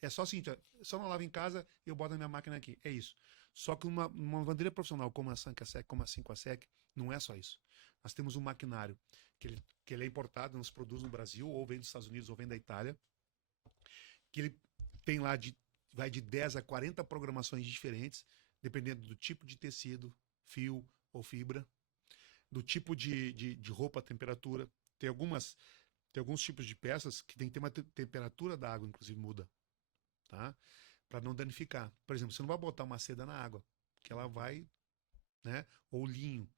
É só assim, só não lavo em casa e eu boto na minha máquina aqui. É isso. Só que uma lavanderia profissional como a 5ASEC, não é só isso. Nós temos um maquinário que ele é importado, nos produz no Brasil, ou vem dos Estados Unidos, ou vem da Itália, que ele tem lá vai de 10 a 40 programações diferentes, dependendo do tipo de tecido, fio ou fibra, do tipo de roupa, temperatura. Tem alguns tipos de peças que tem que ter uma temperatura da água, inclusive, muda, tá? Para não danificar. Por exemplo, você não vai botar uma seda na água, que ela vai, né? Ou linho.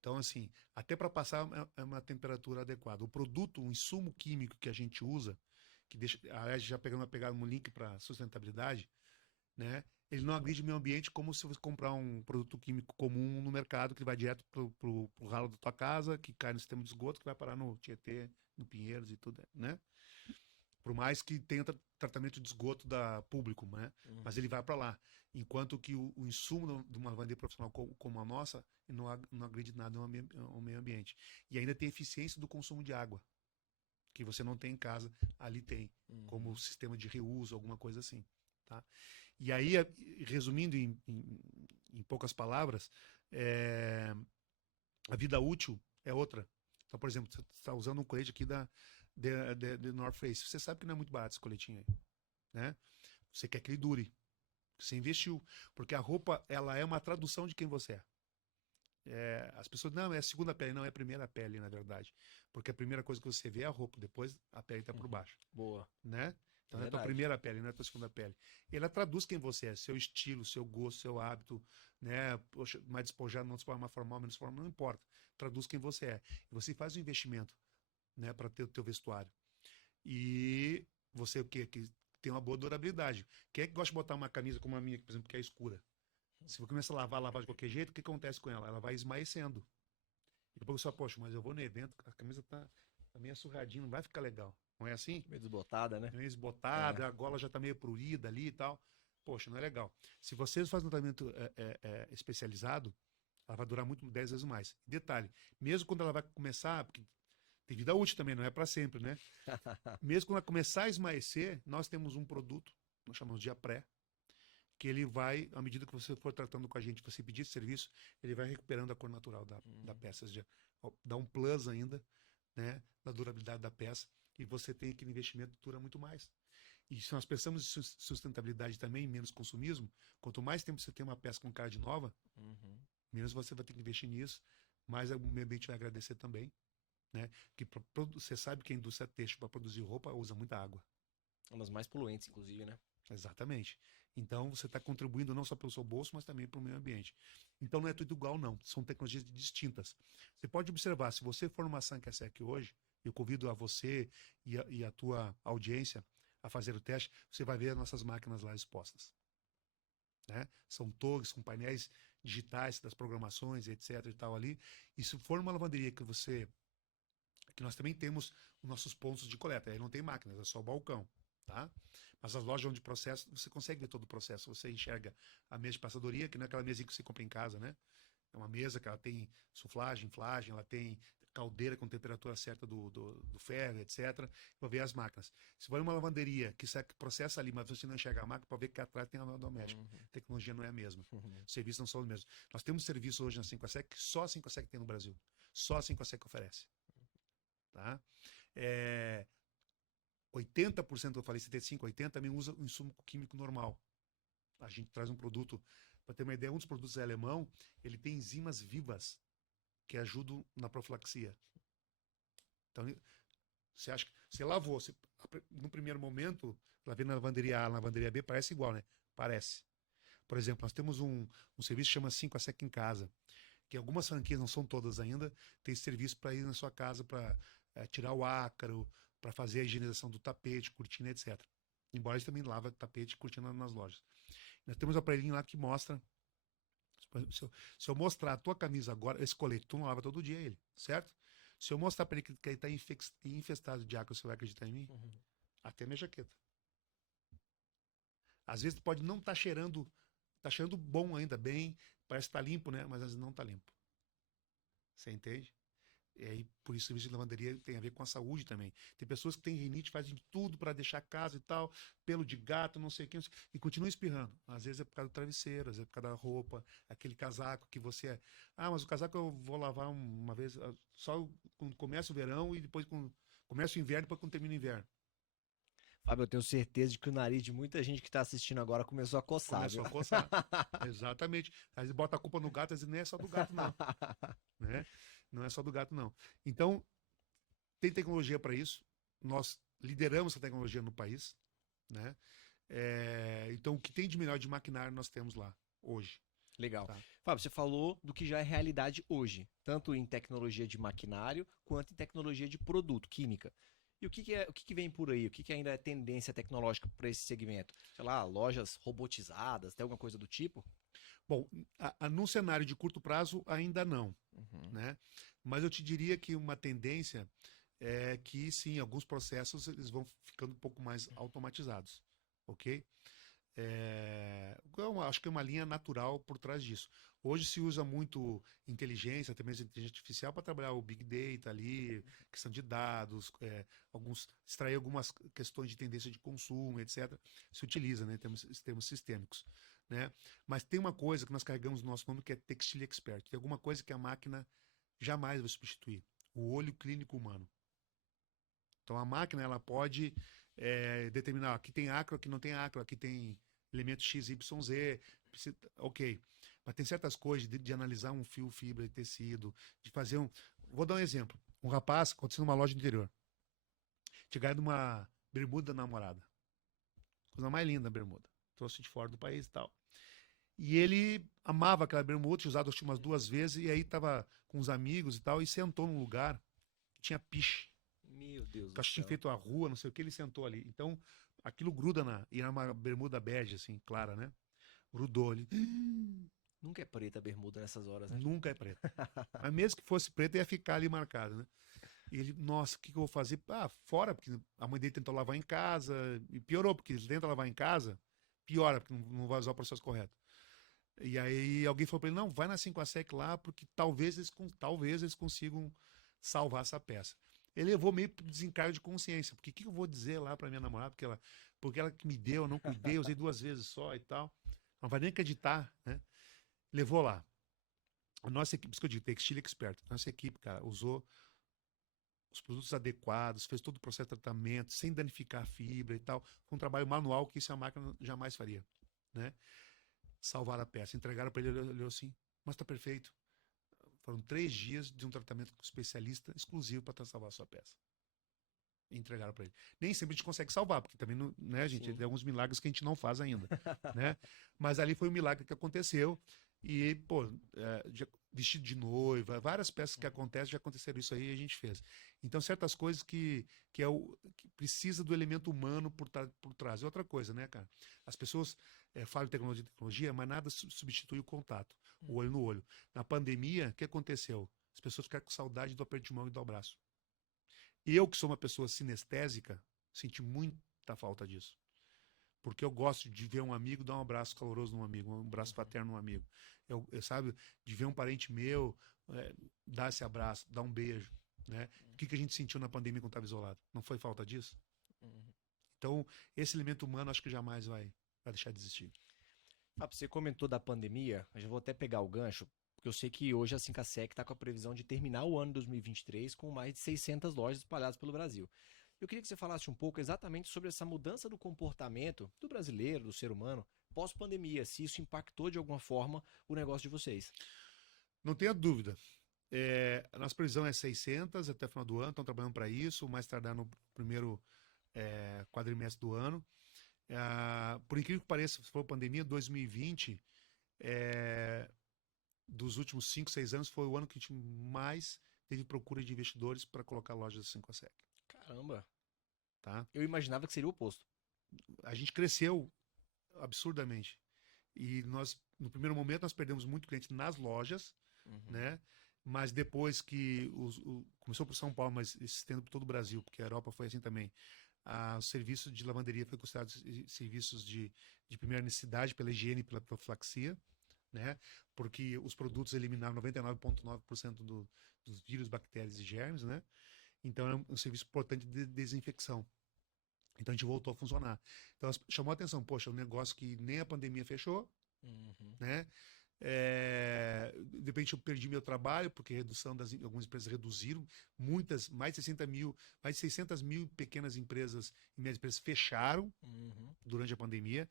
Então, assim, até para passar é uma temperatura adequada. O produto, o insumo químico que a gente usa, que deixa, aliás, já pegando um link para sustentabilidade, né? Ele não agride o meio ambiente como se você comprar um produto químico comum no mercado que vai direto pro ralo da tua casa, que cai no sistema de esgoto, que vai parar no Tietê, no Pinheiros e tudo, né? Por mais que tenha tratamento de esgoto público, né? Mas ele vai para lá. Enquanto que o insumo de uma lavanderia profissional como a nossa não agride nada ao meio ambiente. E ainda tem eficiência do consumo de água. que você não tem em casa, ali tem, como sistema de reuso, alguma coisa assim, tá? E aí, resumindo em poucas palavras, a vida útil é outra. Então, por exemplo, você está usando um colete aqui da North Face. Você sabe que não é muito barato esse coletinho aí, né? Você quer que ele dure. Você investiu. Porque a roupa, ela é uma tradução de quem você é. As pessoas, não, é a segunda pele. Não, é a primeira pele, na verdade. Porque a primeira coisa que você vê é a roupa, depois a pele está por baixo. Boa. Né? Então é a tua Verdade. primeira pele, não é a tua segunda pele. Ela traduz quem você é, seu estilo, seu gosto, seu hábito, né? Poxa, mais despojado, não despojado, mais formal, menos formal, não importa. Traduz quem você é. E você faz um investimento, né, para ter o teu vestuário. E você o quê? Que tem uma boa durabilidade. Quem é que gosta de botar uma camisa como a minha, por exemplo, que é escura? Se você começa a lavar de qualquer jeito, o que acontece com ela? Ela vai esmaecendo. E depois você fala, poxa, mas eu vou no evento, a camisa tá meio surradinha, não vai ficar legal. Não é assim? Meio desbotada, né? Meio desbotada, a gola já tá meio prurida ali e tal. Poxa, não é legal. Se você faz um tratamento especializado, ela vai durar muito, 10 vezes mais. Detalhe, mesmo quando ela vai começar, porque tem vida útil também, não é para sempre, né? Mesmo quando ela começar a esmaecer, nós temos um produto, nós chamamos de Apré, que ele vai, à medida que você for tratando com a gente, você pedir esse serviço, ele vai recuperando a cor natural da peça. Dá um plus ainda, né, na durabilidade da peça, e você tem aquele investimento que dura muito mais. E se nós pensamos em sustentabilidade também, menos consumismo, quanto mais tempo você tem uma peça com cara de nova, menos você vai ter que investir nisso, mais o meio ambiente vai agradecer também, né? Que você sabe que a indústria têxtil para produzir roupa usa muita água. Uma das mais poluentes, inclusive, né? Exatamente. Então você está contribuindo não só pelo seu bolso, mas também para o meio ambiente. Então não é tudo igual, não. São tecnologias distintas. Você pode observar, se você for numa Sunkesec hoje, eu convido a você e a tua audiência a fazer o teste, você vai ver as nossas máquinas lá expostas. Né? São torres com painéis digitais das programações, etc. e tal ali. E se for uma lavanderia que nós também temos os nossos pontos de coleta, aí não tem máquinas, é só o balcão, tá? Mas as lojas onde processo, você consegue ver todo o processo. Você enxerga a mesa de passadoria, que não é aquela mesinha que você compra em casa, né? É uma mesa que ela tem suflagem, flagem, ela tem caldeira com temperatura certa do ferro, etc. Para ver as máquinas. Se for uma lavanderia que processa ali, mas você não enxerga a máquina, para ver que atrás tem a doméstica. A tecnologia não é a mesma. Os serviços não são os mesmos. Nós temos serviços hoje na 5sec que só a 5sec tem no Brasil. Só a 5sec oferece. Tá? 80%, eu falei 75%, 80% também usa o insumo químico normal. A gente traz um produto, para ter uma ideia, um dos produtos é alemão, ele tem enzimas vivas que ajudam na profilaxia. Então, você acha que você lavou, no primeiro momento, lavei na lavanderia A, na lavanderia B, parece igual, né? Parece. Por exemplo, nós temos um serviço que chama 5sec em casa, que algumas franquias, não são todas ainda, tem serviço para ir na sua casa para tirar o ácaro, para fazer a higienização do tapete, cortina, etc. Embora a gente também lava tapete e cortina nas lojas. Nós temos um aparelhinho lá que mostra. Se eu mostrar a tua camisa agora, esse colete, tu não lava todo dia ele, certo? Se eu mostrar para ele que ele está infestado de ácaro, você vai acreditar em mim? Até minha jaqueta. Às vezes pode não estar cheirando, tá cheirando bom ainda, bem, parece que tá limpo, né? Mas às vezes não tá limpo. Você entende? E aí, por isso o serviço de lavanderia tem a ver com a saúde também. Tem pessoas que têm rinite, fazem tudo para deixar a casa e tal, pelo de gato, não sei o que, e continuam espirrando. Às vezes é por causa do travesseiro, às vezes é por causa da roupa, aquele casaco que você é. Ah, mas o casaco eu vou lavar uma vez, só quando começa o verão e depois quando começa o inverno, depois quando termina o inverno. Fábio, eu tenho certeza de que o nariz de muita gente que está assistindo agora começou a coçar. Começou a coçar. Exatamente. Aí bota a culpa no gato, às vezes nem é só do gato, não. Né? Não é só do gato, não. Então, tem tecnologia para isso. Nós lideramos essa tecnologia no país. Né? Então, o que tem de melhor de maquinário nós temos lá, hoje. Legal. Tá. Fábio, você falou do que já é realidade hoje, tanto em tecnologia de maquinário, quanto em tecnologia de produto, química. E o que vem por aí? O que ainda é tendência tecnológica para esse segmento? Sei lá, lojas robotizadas, tem alguma coisa do tipo? Bom, num cenário de curto prazo, ainda não. Né? Mas eu te diria que uma tendência é que, sim, alguns processos eles vão ficando um pouco mais automatizados. Ok? Acho que é uma linha natural por trás disso. Hoje se usa muito inteligência, também inteligência artificial, para trabalhar o Big Data ali, questão de dados, extrair algumas questões de tendência de consumo, etc. Se utiliza, né? Temos termos sistêmicos. Né? Mas tem uma coisa que nós carregamos no nosso nome que é Textile Expert. Tem alguma coisa que a máquina jamais vai substituir. O olho clínico humano. Então a máquina ela pode determinar, aqui tem acro, aqui não tem acro, aqui tem elemento X, Y, Z, ok. Mas tem certas coisas de analisar um fio, fibra de tecido, de fazer um... Vou dar um exemplo. Um rapaz, aconteceu numa loja do interior, tinha ganhado uma bermuda namorada. Coisa mais linda a bermuda. Trouxe de fora do país e tal. E ele amava aquela bermuda, tinha usado acho que umas 2 vezes, e aí tava com uns amigos e tal, e sentou num lugar que tinha piche. Meu Deus O do cachorro tinha céu. feito a rua, não sei o que, ele sentou ali. Então, aquilo gruda e era uma bermuda bege, assim, clara, né? Grudou ali. Nunca é preta a bermuda nessas horas, né? Nunca é preto. Mas mesmo que fosse preto, ia ficar ali marcado, né? E ele, nossa, o que eu vou fazer? Ah, fora, porque a mãe dele tentou lavar em casa, e piorou, porque ele tenta lavar em casa, piora, porque não vai usar o processo correto. E aí alguém falou pra ele, não, vai na 5 a Sec lá, porque talvez eles consigam salvar essa peça. Ele levou meio pro desencargo de consciência, porque o que eu vou dizer lá pra minha namorada, porque ela que me deu, eu não cuidei, usei 2 vezes só e tal. Não vai nem acreditar, né? Levou lá. A nossa equipe, isso que eu digo, Textile Expert, a nossa equipe, cara, usou os produtos adequados, fez todo o processo de tratamento, sem danificar a fibra e tal. Foi um trabalho manual que isso a máquina jamais faria, né? Salvaram a peça, entregaram para ele, ele olhou assim, mas tá perfeito. Foram 3 dias de um tratamento com especialista exclusivo para salvar a sua peça. E entregaram para ele. Nem sempre a gente consegue salvar, porque também, não, né, gente, Sim. tem alguns milagres que a gente não faz ainda, né? Mas ali foi um milagre que aconteceu e, pô, vestido de noiva, várias peças que acontecem, já aconteceram isso aí e a gente fez. Então, certas coisas que que precisa do elemento humano por trás. E outra coisa, né, cara? As pessoas falam de tecnologia, mas nada substitui o contato, o olho no olho. Na pandemia, o que aconteceu? As pessoas ficaram com saudade do aperto de mão e do abraço. Eu, que sou uma pessoa sinestésica, senti muita falta disso. Porque eu gosto de ver um amigo dar um abraço caloroso num amigo, um abraço fraterno num amigo. Sabe, de ver um parente meu dar esse abraço, dar um beijo. Né? O que a gente sentiu na pandemia quando estava isolado? Não foi falta disso? Uhum. Então, esse elemento humano acho que jamais vai deixar de existir. Fábio, você comentou da pandemia, eu já vou até pegar o gancho, porque eu sei que hoje a Sincasec está com a previsão de terminar o ano 2023 com mais de 600 lojas espalhadas pelo Brasil. Eu queria que você falasse um pouco exatamente sobre essa mudança do comportamento do brasileiro, do ser humano, pós-pandemia, se isso impactou de alguma forma o negócio de vocês. Não tenha dúvida. A nossa previsão é 600 até o final do ano, estão trabalhando para isso, mais tardar no primeiro quadrimestre do ano. Por incrível que pareça, se for pandemia, 2020, dos últimos 5, 6 anos, foi o ano que a gente mais teve procura de investidores para colocar lojas da 5 a Sec. Caramba, Tá? eu imaginava que seria o oposto. A gente cresceu absurdamente. E nós, no primeiro momento, nós perdemos muito cliente nas lojas, Uhum. né? Mas depois que começou por São Paulo, mas se estende por todo o Brasil, porque a Europa foi assim também, o serviço de lavanderia foi considerado serviços de primeira necessidade pela higiene e pela profilaxia, né? Porque os produtos eliminaram 99,9% dos vírus, bactérias e germes, né? Então é um serviço importante de desinfecção. Então a gente voltou a funcionar. Então chamou a atenção, poxa, um negócio que nem a pandemia fechou, Uhum. né? De repente eu perdi meu trabalho, porque algumas empresas reduziram, muitas, mais de 600 mil pequenas empresas e médias empresas fecharam Uhum. durante a pandemia.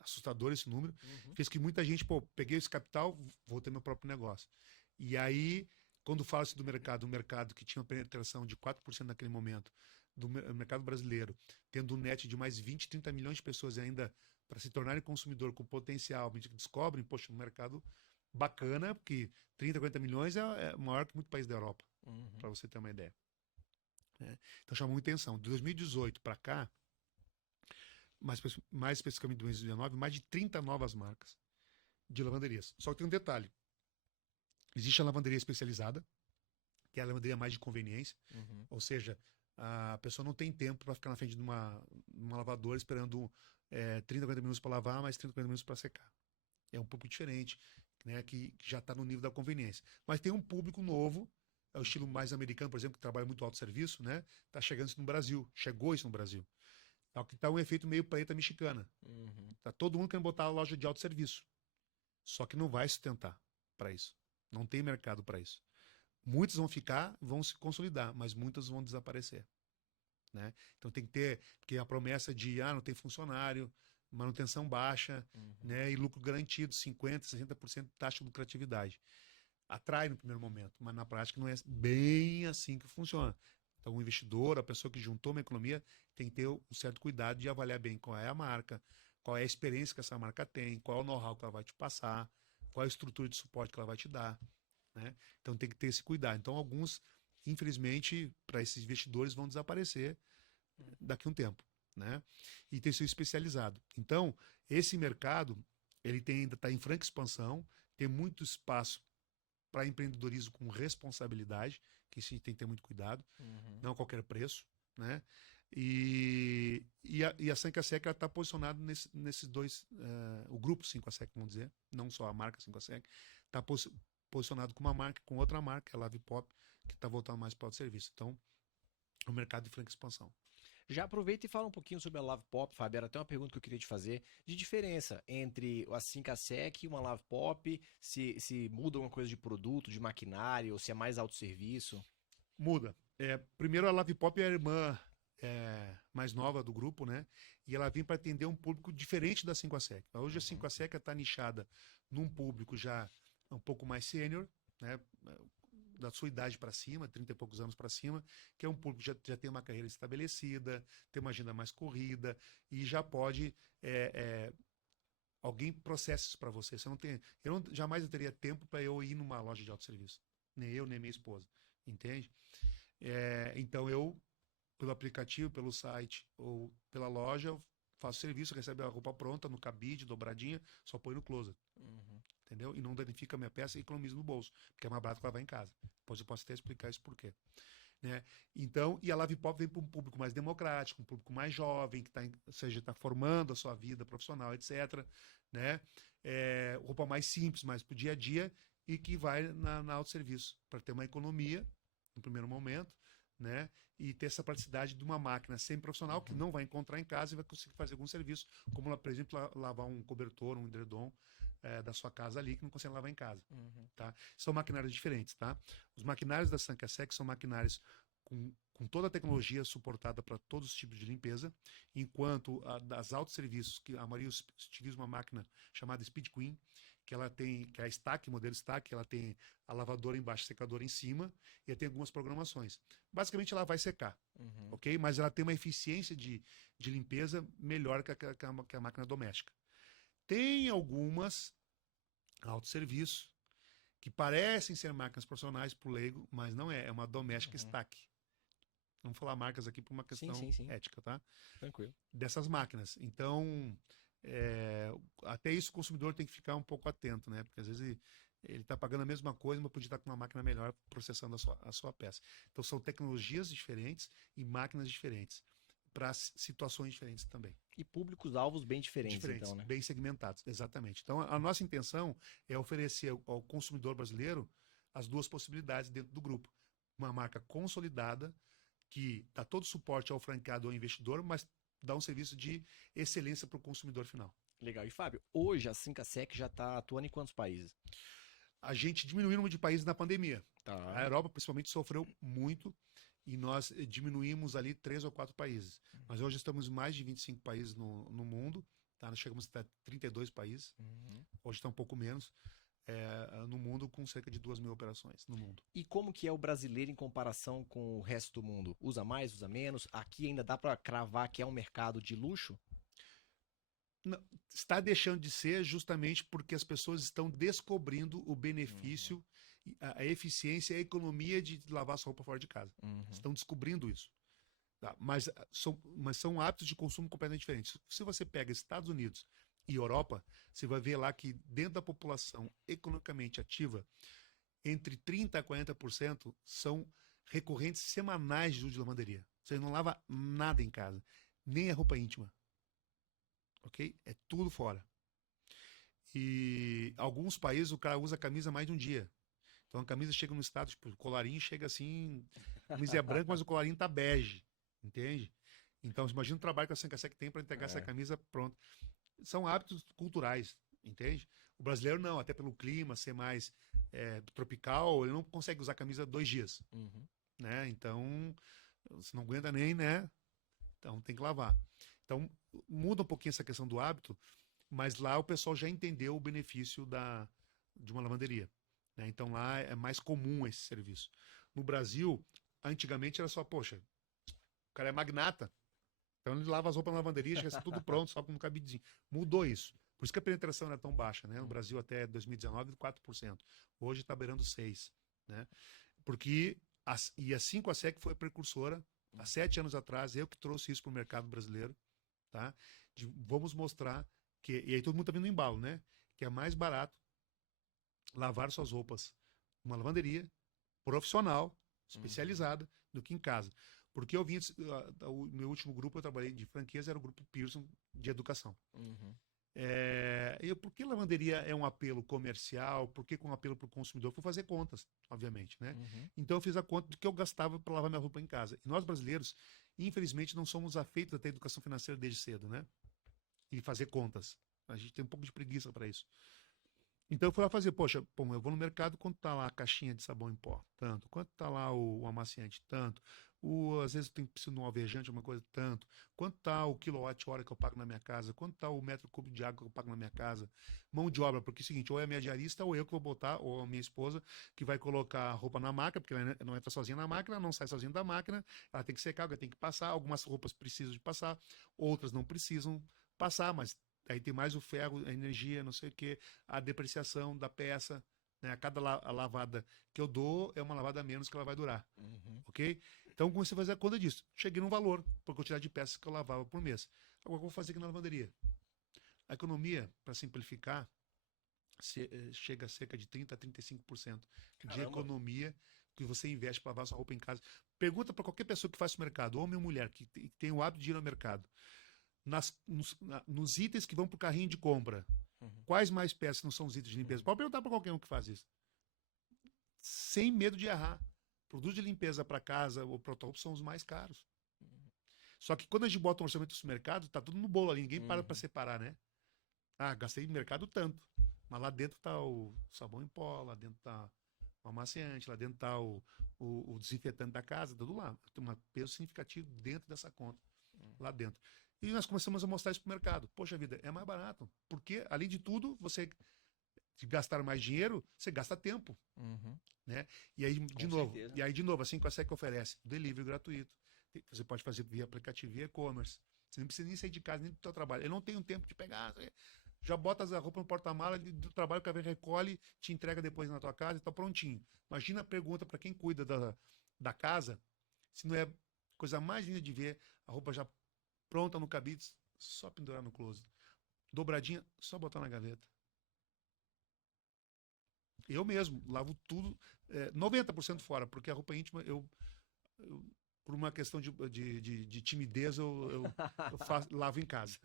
Assustador esse número. Uhum. Fez que muita gente, pô, peguei esse capital, vou ter meu próprio negócio. E aí, quando fala-se do mercado, um mercado que tinha uma penetração de 4% naquele momento, do mercado brasileiro, tendo um net de mais 20, 30 milhões de pessoas ainda para se tornarem consumidor com potencial, que descobrem, poxa, um mercado bacana, porque 30, 40 milhões é maior que muito país da Europa, Uhum. para você ter uma ideia. Né? Então chamou muita atenção. De 2018 para cá, mais especificamente de 2019, mais de 30 novas marcas de lavanderias. Só que tem um detalhe. Existe a lavanderia especializada, que é a lavanderia mais de conveniência, Uhum. ou seja, A pessoa não tem tempo para ficar na frente de uma lavadora esperando 30, 40 minutos para lavar, mais 30, 40 minutos para secar. É um pouco diferente, né, que já está no nível da conveniência. Mas tem um público novo, é o estilo mais americano, por exemplo, que trabalha muito autosserviço, né? Está chegando isso no Brasil, chegou isso no Brasil. Que tá um efeito meio planeta mexicana. Tá todo mundo querendo botar a loja de autosserviço. Só que não vai sustentar para isso. Não tem mercado para isso. Muitas vão ficar, vão se consolidar, mas muitas vão desaparecer, né? Então tem que ter, porque a promessa de não tem funcionário, manutenção baixa, né, e lucro garantido, 50%, 60% de taxa de lucratividade. Atrai no primeiro momento, mas na prática não é bem assim que funciona. Então o investidor, a pessoa que juntou uma economia, tem que ter um certo cuidado de avaliar bem qual é a marca, qual é a experiência que essa marca tem, qual é o know-how que ela vai te passar, qual é a estrutura de suporte que ela vai te dar, né? Então tem que ter esse cuidado. Então alguns, infelizmente, para esses investidores vão desaparecer daqui a um tempo, né? E tem sido especializado. Então esse mercado ele ainda está em franca expansão, tem muito espaço para empreendedorismo com responsabilidade, que isso tem que ter muito cuidado, não a qualquer preço, né? E a 5ASEC está posicionada nesses dois, o grupo 5ASEC, vamos dizer, não só a marca 5ASEC, está posicionado com uma marca, com outra marca, a Lave Pop, que está voltando mais para o serviço. Então, é um mercado de franca expansão. Já aproveita e fala um pouquinho sobre a Lave Pop, Fábio. Era até uma pergunta que eu queria te fazer, de diferença entre a 5ASEC e uma Lave Pop, se muda alguma coisa de produto, de maquinário, ou se é mais autosserviço. Muda. Primeiro, a Lave Pop é a irmã mais nova do grupo, né? E ela vem para atender um público diferente da 5ASEC. Hoje a 5ASEC está nichada num público já um pouco mais sênior, né? Da sua idade para cima, 30 e poucos anos para cima, que é um público que já tem uma carreira estabelecida, tem uma agenda mais corrida e já pode alguém processa isso para você. Jamais eu teria tempo para eu ir numa loja de autosserviço, nem eu nem minha esposa, entende? Então eu, pelo aplicativo, pelo site ou pela loja, eu faço serviço, recebe a roupa pronta no cabide, dobradinha, só põe no closet. Entendeu? E não danifica a minha peça e economizo no bolso, porque é mais barato que ela vai em casa. Depois eu posso até explicar isso por quê. Né? Então, e a Lave Pop vem para um público mais democrático, um público mais jovem, que está formando a sua vida profissional, etc. Né? Roupa mais simples, mais para o dia a dia, e que vai na autosserviço, para ter uma economia, no primeiro momento, né? E ter essa praticidade de uma máquina semi-profissional que não vai encontrar em casa e vai conseguir fazer algum serviço, como, por exemplo, lavar um cobertor, um edredom, da sua casa ali, que não consegue lavar em casa. Tá? São maquinários diferentes. Tá? Os maquinários da 5ASEC são maquinários com toda a tecnologia suportada para todos os tipos de limpeza, enquanto das autosserviços, que a maioria utiliza uma máquina chamada Speed Queen, que é a Stack, modelo Stack, ela tem a lavadora embaixo, secadora em cima, e ela tem algumas programações. Basicamente ela vai secar, ok? Mas ela tem uma eficiência de limpeza melhor que a máquina doméstica. Tem algumas autosserviço que parecem ser máquinas profissionais para o leigo, mas não é. É uma doméstica Stack. Vamos falar marcas aqui por uma questão ética, tá? Tranquilo. Dessas máquinas. Então, até isso o consumidor tem que ficar um pouco atento, né? Porque às vezes ele está pagando a mesma coisa, mas podia estar com uma máquina melhor processando a sua peça. Então, são tecnologias diferentes e máquinas diferentes, para situações diferentes também. E públicos-alvos bem diferentes, então, né? Bem segmentados, exatamente. Então, a nossa intenção é oferecer ao consumidor brasileiro as duas possibilidades dentro do grupo. Uma marca consolidada, que dá todo o suporte ao franqueado ou ao investidor, mas dá um serviço de excelência para o consumidor final. Legal. E, Fábio, hoje a 5ASEC já está atuando em quantos países? A gente diminuiu o número de países na pandemia. Tá. A Europa, principalmente, sofreu muito e nós diminuímos ali 3 ou 4 países. Mas hoje estamos em mais de 25 países no mundo. Tá? Nós chegamos a 32 países. Hoje está um pouco menos. No mundo, com cerca de 2.000 operações no mundo. E como que é o brasileiro em comparação com o resto do mundo? Usa mais, usa menos? Aqui ainda dá para cravar que é um mercado de luxo? Não, está deixando de ser justamente porque as pessoas estão descobrindo o benefício, a eficiência e a economia de lavar sua roupa fora de casa. Estão descobrindo isso. Tá? Mas são hábitos de consumo completamente diferentes. Se você pega Estados Unidos e Europa, você vai ver lá que dentro da população economicamente ativa, entre 30% a 40% são recorrentes semanais de uso de lavanderia. Você não lava nada em casa, nem a roupa íntima, ok? É tudo fora. E alguns países o cara usa a camisa mais de um dia. Então a camisa chega no estado, tipo, o colarinho chega assim, a camisa é branca, mas o colarinho tá bege, entende? Então, você imagina o trabalho que a Sankasek tem para entregar essa É. camisa pronta. São hábitos culturais, entende? O brasileiro não, até pelo clima ser mais tropical, ele não consegue usar camisa 2 dias, Uhum. né? Então, você não aguenta nem, né? Então, tem que lavar. Então, muda um pouquinho essa questão do hábito, mas lá o pessoal já entendeu o benefício de uma lavanderia, né? Então, lá é mais comum esse serviço. No Brasil, antigamente era só, poxa, o cara é magnata, então ele lava as roupas na lavanderia, chega a ser tudo pronto, só com um cabidinho. Mudou isso. Por isso que a penetração era tão baixa, né? No Brasil até 2019, 4%. Hoje está beirando 6%, né? Porque e a 5 foi a precursora, há 7 anos atrás, eu que trouxe isso para o mercado brasileiro, tá? Vamos mostrar que, e aí todo mundo está vendo o embalo, né? Que é mais barato lavar suas roupas numa lavanderia profissional, especializada, do que em casa. Porque eu vim, o meu último grupo, eu trabalhei de franquias, era o grupo Pearson de educação. Uhum. Por que lavanderia é um apelo comercial? Por que com um apelo para o consumidor? Fui fazer contas, obviamente, né? Uhum. Então eu fiz a conta do que eu gastava para lavar minha roupa em casa. E nós brasileiros, infelizmente, não somos afeitos a ter educação financeira desde cedo, né? E fazer contas. A gente tem um pouco de preguiça para isso. Então eu fui lá fazer, poxa, eu vou no mercado, quanto tá lá a caixinha de sabão em pó? Tanto. Quanto tá lá o amaciante? Tanto. Às vezes eu preciso de um alvejante, uma coisa, tanto. Quanto tá o quilowatt-hora que eu pago na minha casa? Quanto tá o metro cúbico de água que eu pago na minha casa? Mão de obra, porque é o seguinte, ou é a minha diarista, ou eu que vou botar, ou a minha esposa, que vai colocar a roupa na máquina, porque ela não entra sozinha na máquina, não sai sozinha da máquina, ela tem que secar, ela tem que passar, algumas roupas precisam de passar, outras não precisam passar, mas aí tem mais o ferro, a energia, não sei o que, a depreciação da peça, né? A cada lavada que eu dou é uma lavada a menos que ela vai durar, Uhum. ok? Então comecei a fazer a conta disso. Cheguei num valor por quantidade de peças que eu lavava por mês. Agora eu vou fazer aqui na lavanderia. A economia, para simplificar, chega a cerca de 30% a 35% de Caramba. economia que você investe para lavar sua roupa em casa. Pergunta para qualquer pessoa que faz mercado, homem ou mulher, que tem o hábito de ir ao mercado. Nos itens que vão para o carrinho de compra, Uhum. quais mais peças não são os itens de limpeza? Pode perguntar para qualquer um que faz isso. Sem medo de errar. Produtos de limpeza para casa ou para roupa são os mais caros. Só que quando a gente bota um orçamento do supermercado, tá tudo no bolo ali, ninguém para para separar, né? Ah, gastei no mercado tanto. Mas lá dentro tá o sabão em pó, lá dentro tá o amaciante, lá dentro tá o desinfetante da casa, tudo lá. Tem um peso significativo dentro dessa conta, lá dentro. E nós começamos a mostrar isso pro mercado. Poxa vida, é mais barato. Porque, além de tudo, você gastar mais dinheiro, você gasta tempo. Uhum. Né? E aí, Com certeza. de novo, assim, com a SEC oferece delivery gratuito. Você pode fazer via aplicativo, via e-commerce. Você não precisa nem sair de casa, nem do seu trabalho. Eu não tenho tempo de pegar. Já bota a roupa no porta-mala do trabalho, que a vez recolhe, te entrega depois na tua casa e tá prontinho. Imagina a pergunta para quem cuida da casa, se não é coisa mais linda de ver a roupa já pronta no cabide, só pendurar no closet. Dobradinha, só botar na gaveta. Eu mesmo lavo tudo, 90% fora, porque a roupa íntima por uma questão de timidez, lavo em casa.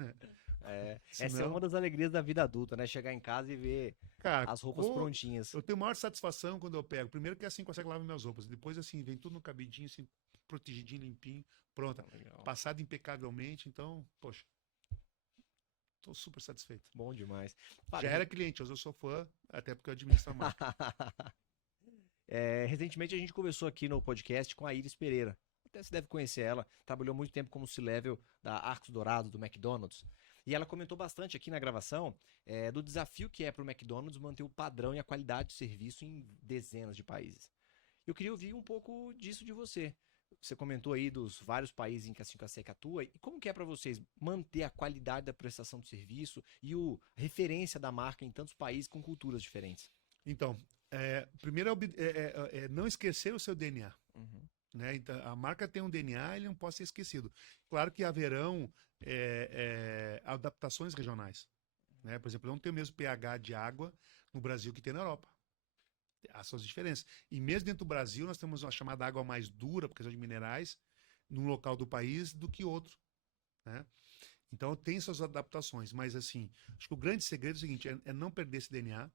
Essa é uma das alegrias da vida adulta, né? Chegar em casa e ver Cara, as roupas prontinhas. Eu tenho maior satisfação quando eu pego. Primeiro que assim consegue lavar minhas roupas. Depois assim, vem tudo no cabidinho, assim, protegidinho, limpinho, pronta. Legal. Passado impecavelmente, então, poxa. Tô super satisfeito. Bom demais. Já era cliente, hoje eu sou fã, até porque eu administro a marca. Recentemente a gente conversou aqui no podcast com a Iris Pereira. Até você deve conhecer ela. Trabalhou muito tempo como C-Level da Arcos Dourados, do McDonald's. E ela comentou bastante aqui na gravação do desafio que é para o McDonald's manter o padrão e a qualidade de serviço em dezenas de países. Eu queria ouvir um pouco disso de você. Você comentou aí dos vários países em que a 5 atua. E como que é para vocês manter a qualidade da prestação de serviço e a referência da marca em tantos países com culturas diferentes? Então, primeiro não esquecer o seu DNA. Uhum. Né? Então, a marca tem um DNA, ele não pode ser esquecido. Claro que haverão adaptações regionais. Né? Por exemplo, não tem o mesmo pH de água no Brasil que tem na Europa. Há suas diferenças. E mesmo dentro do Brasil, nós temos uma chamada água mais dura, por causa de minerais, num local do país do que outro, né? Então tem suas adaptações, mas assim, acho que o grande segredo é o seguinte, é não perder esse DNA,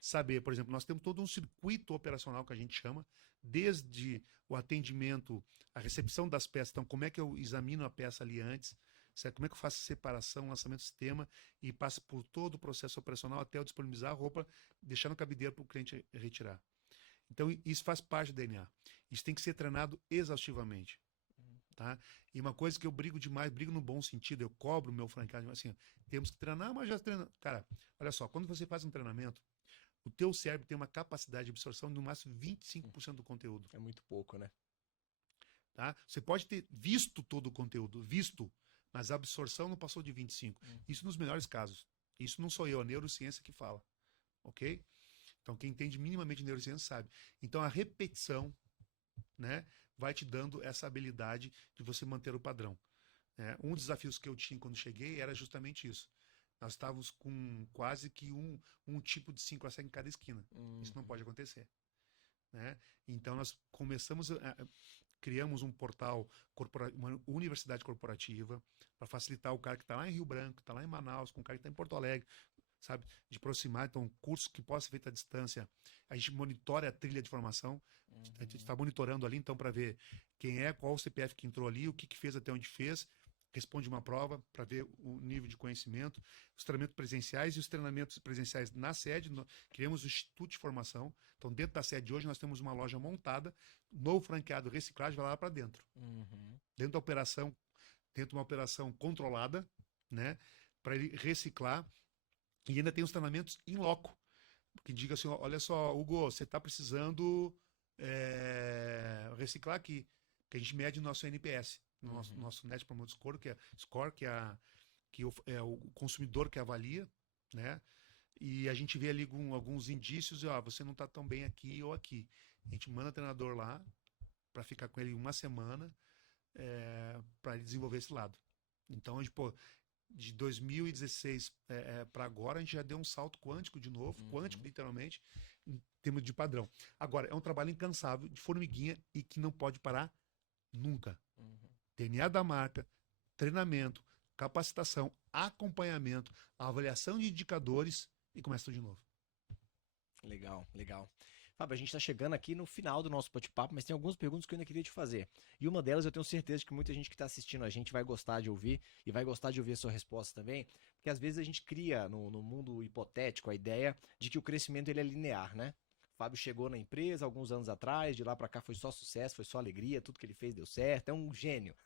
saber, por exemplo, nós temos todo um circuito operacional que a gente chama, desde o atendimento, a recepção das peças, então como é que eu examino a peça ali antes, certo? Como é que eu faço a separação, lançamento do sistema e passo por todo o processo operacional até eu disponibilizar a roupa, deixar no cabideiro para o cliente retirar. Então isso faz parte do DNA. Isso tem que ser treinado exaustivamente. Tá? E uma coisa que eu brigo demais, brigo no bom sentido, eu cobro o meu franqueado, assim, temos que treinar, mas já treinamos. Cara, olha só, quando você faz um treinamento, o teu cérebro tem uma capacidade de absorção de no máximo 25% do conteúdo. É muito pouco, né? Tá? Você pode ter visto todo o conteúdo, visto, mas a absorção não passou de 25%. Isso nos melhores casos. Isso não sou eu, a neurociência que fala. Ok? Então, quem entende minimamente de neurociência sabe. Então, a repetição, né, vai te dando essa habilidade de você manter o padrão. Um dos desafios que eu tinha quando cheguei era justamente isso. Nós estávamos com quase que um tipo de 5 a 7 em cada esquina. Isso não pode acontecer. Né? Então, nós criamos um portal, uma universidade corporativa, para facilitar o cara que está lá em Rio Branco, que está lá em Manaus, com o cara que está em Porto Alegre, sabe? De aproximar, então, curso que possa ser feito à distância. A gente monitora a trilha de formação. A gente está monitorando ali, então, para ver quem é, qual o CPF que entrou ali, o que fez até onde fez, responde uma prova para ver o nível de conhecimento, os treinamentos presenciais e os treinamentos presenciais na sede. Criamos o Instituto de Formação. Então, dentro da sede de hoje, nós temos uma loja montada, novo franqueado reciclagem vai lá para dentro. Dentro da operação, dentro de uma operação controlada, né, para ele reciclar. E ainda tem os treinamentos em loco. Que diga assim, olha só, Hugo, você está precisando reciclar aqui. Que a gente mede o nosso NPS, nosso Net Promoter Score, que é o consumidor que avalia, né? E a gente vê ali alguns indícios, você não está tão bem aqui ou aqui. A gente manda o treinador lá para ficar com ele uma semana para ele desenvolver esse lado. Então, a gente, de 2016 para agora, a gente já deu um salto quântico de novo, quântico literalmente, em termos de padrão. Agora, é um trabalho incansável, de formiguinha e que não pode parar nunca. DNA da marca, treinamento, capacitação, acompanhamento, avaliação de indicadores e começa tudo de novo. Legal, legal. Fábio, a gente está chegando aqui no final do nosso bate-papo, mas tem algumas perguntas que eu ainda queria te fazer. E uma delas eu tenho certeza que muita gente que está assistindo a gente vai gostar de ouvir e vai gostar de ouvir a sua resposta também, porque às vezes a gente cria no mundo hipotético a ideia de que o crescimento ele é linear, né? O Fábio chegou na empresa alguns anos atrás, de lá para cá foi só sucesso, foi só alegria, tudo que ele fez deu certo, é um gênio.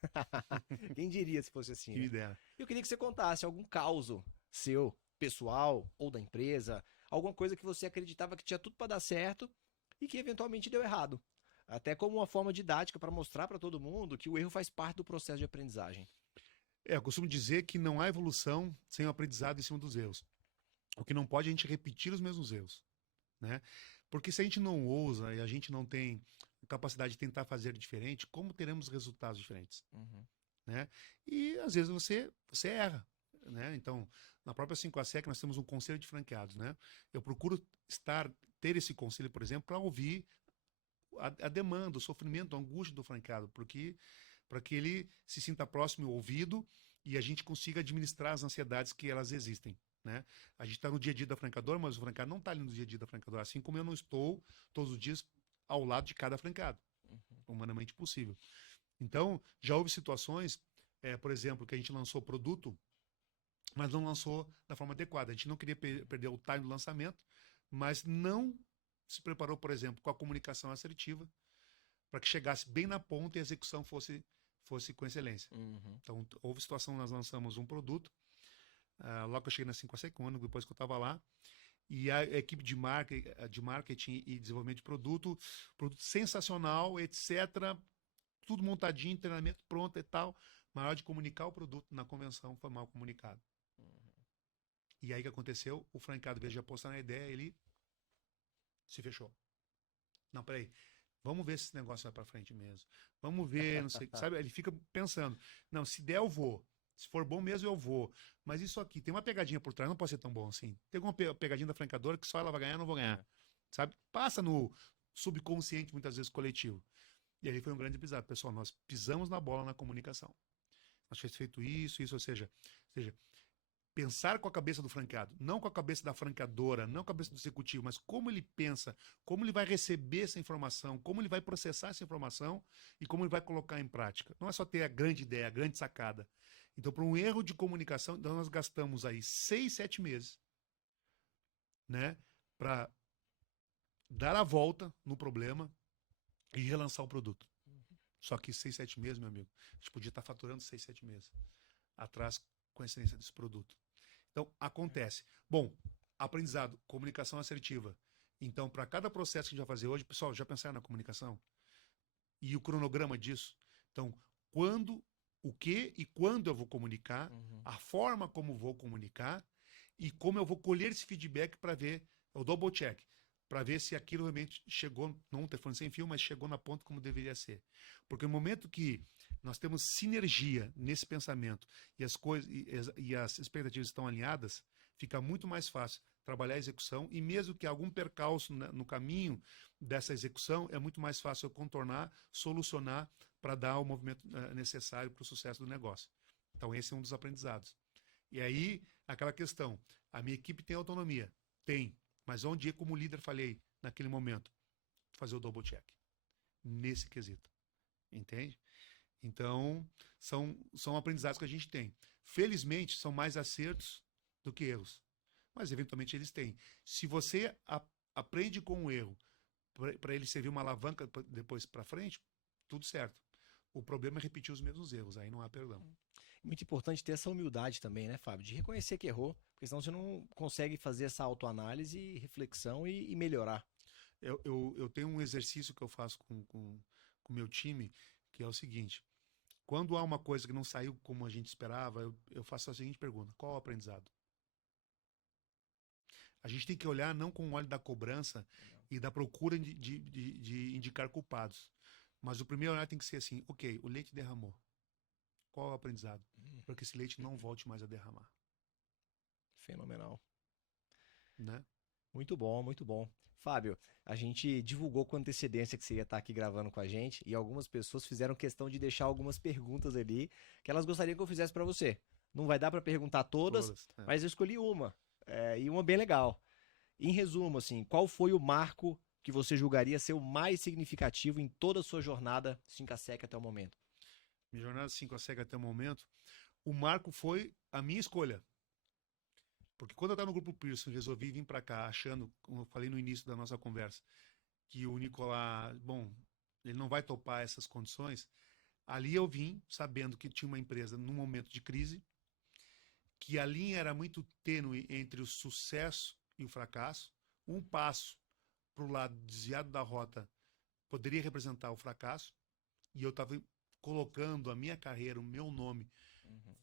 Quem diria se fosse assim, Que né? ideia. Eu queria que você contasse algum caso seu, pessoal ou da empresa, alguma coisa que você acreditava que tinha tudo para dar certo e que eventualmente deu errado. Até como uma forma didática para mostrar para todo mundo que o erro faz parte do processo de aprendizagem. Eu costumo dizer que não há evolução sem o aprendizado em cima dos erros. O que não pode é a gente repetir os mesmos erros, né? Porque se a gente não ousa e a gente não tem capacidade de tentar fazer diferente, como teremos resultados diferentes? Né? E às vezes você erra, né? Então, na própria 5A nós temos um conselho de franqueados, né? Eu procuro ter esse conselho, por exemplo, para ouvir a demanda, o sofrimento, a angústia do franqueado, para que ele se sinta próximo e ouvido e a gente consiga administrar as ansiedades que elas existem, né? A gente está no dia a dia da franqueadora, mas o franqueado não está ali no dia a dia da franqueadora, assim como eu não estou todos os dias ao lado de cada franqueado, humanamente possível. Então, já houve situações, por exemplo, que a gente lançou produto, mas não lançou da forma adequada. A gente não queria perder o time do lançamento, mas não se preparou, por exemplo, com a comunicação assertiva para que chegasse bem na ponta e a execução fosse com excelência. Então, houve situação, nós lançamos um produto, logo que eu cheguei na 5A, um ano depois que eu estava lá, e a equipe de marketing e desenvolvimento de produto sensacional, etc., tudo montadinho, treinamento pronto e tal, mas na hora de comunicar o produto na convenção foi mal comunicado. E aí o que aconteceu? O franqueado, ao invés de apostar na ideia, ele se fechou. Não, peraí, vamos ver se esse negócio vai para frente mesmo. Vamos ver, não sei, sabe? Ele fica pensando, não, se der eu vou. Se for bom mesmo, eu vou. Mas isso aqui, tem uma pegadinha por trás, não pode ser tão bom assim. Tem alguma pegadinha da franqueadora que só ela vai ganhar, eu não vou ganhar. Sabe? Passa no subconsciente, muitas vezes, coletivo. E aí foi um grande aprendizado. Pessoal, nós pisamos na bola na comunicação. Nós tínhamos feito isso, ou seja, pensar com a cabeça do franqueado, não com a cabeça da franqueadora, não com a cabeça do executivo, mas como ele pensa, como ele vai receber essa informação, como ele vai processar essa informação e como ele vai colocar em prática. Não é só ter a grande ideia, a grande sacada. Então, para um erro de comunicação, então nós gastamos aí 6, 7 meses, né, para dar a volta no problema e relançar o produto. Só que 6, 7 meses, meu amigo, a gente podia estar faturando 6, 7 meses atrás com a excelência desse produto. Então, acontece. Bom, aprendizado, comunicação assertiva. Então, para cada processo que a gente vai fazer hoje, pessoal, já pensaram na comunicação? E o cronograma disso? Então, quando, o que e quando eu vou comunicar, a forma como vou comunicar e como eu vou colher esse feedback para ver, o double check, para ver se aquilo realmente chegou, não telefone sem fio, mas chegou na ponta como deveria ser. Porque no momento que nós temos sinergia nesse pensamento e as coisas e as expectativas estão alinhadas, fica muito mais fácil trabalhar a execução e mesmo que algum percalço no caminho dessa execução, é muito mais fácil eu contornar, solucionar para dar o movimento necessário para o sucesso do negócio. Então esse é um dos aprendizados. E aí, aquela questão, a minha equipe tem autonomia? Tem. Mas onde, como líder, falei naquele momento, fazer o double check. Nesse quesito. Entende? Então, são aprendizados que a gente tem. Felizmente, são mais acertos do que erros. Mas, eventualmente, eles têm. Se você aprende com o erro para ele servir uma alavanca depois para frente, tudo certo. O problema é repetir os mesmos erros. Aí não há perdão. Muito importante ter essa humildade também, né, Fábio? De reconhecer que errou, porque senão você não consegue fazer essa autoanálise, reflexão e melhorar. Eu tenho um exercício que eu faço com o meu time, que é o seguinte: quando há uma coisa que não saiu como a gente esperava, eu faço a seguinte pergunta: qual é o aprendizado? A gente tem que olhar não com o olho da cobrança e da procura de indicar culpados, mas o primeiro olhar tem que ser assim: ok, o leite derramou. Qual é o aprendizado? Para que esse leite não volte mais a derramar. Fenomenal. Né? Muito bom, muito bom. Fábio, a gente divulgou com antecedência que você ia estar aqui gravando com a gente e algumas pessoas fizeram questão de deixar algumas perguntas ali que elas gostariam que eu fizesse para você. Não vai dar para perguntar todas, mas eu escolhi uma, e uma bem legal. Em resumo, assim, qual foi o marco que você julgaria ser o mais significativo em toda a sua jornada 5ASEC até o momento? Minha jornada 5ASEC até o momento, o marco foi a minha escolha. Porque quando eu estava no Grupo Pearson, resolvi vir para cá achando, como eu falei no início da nossa conversa, que o Nicolás, bom, ele não vai topar essas condições. Ali eu vim sabendo que tinha uma empresa num momento de crise, que a linha era muito tênue entre o sucesso e o fracasso. Um passo para o lado desviado da rota poderia representar o fracasso, e eu estava colocando a minha carreira, o meu nome,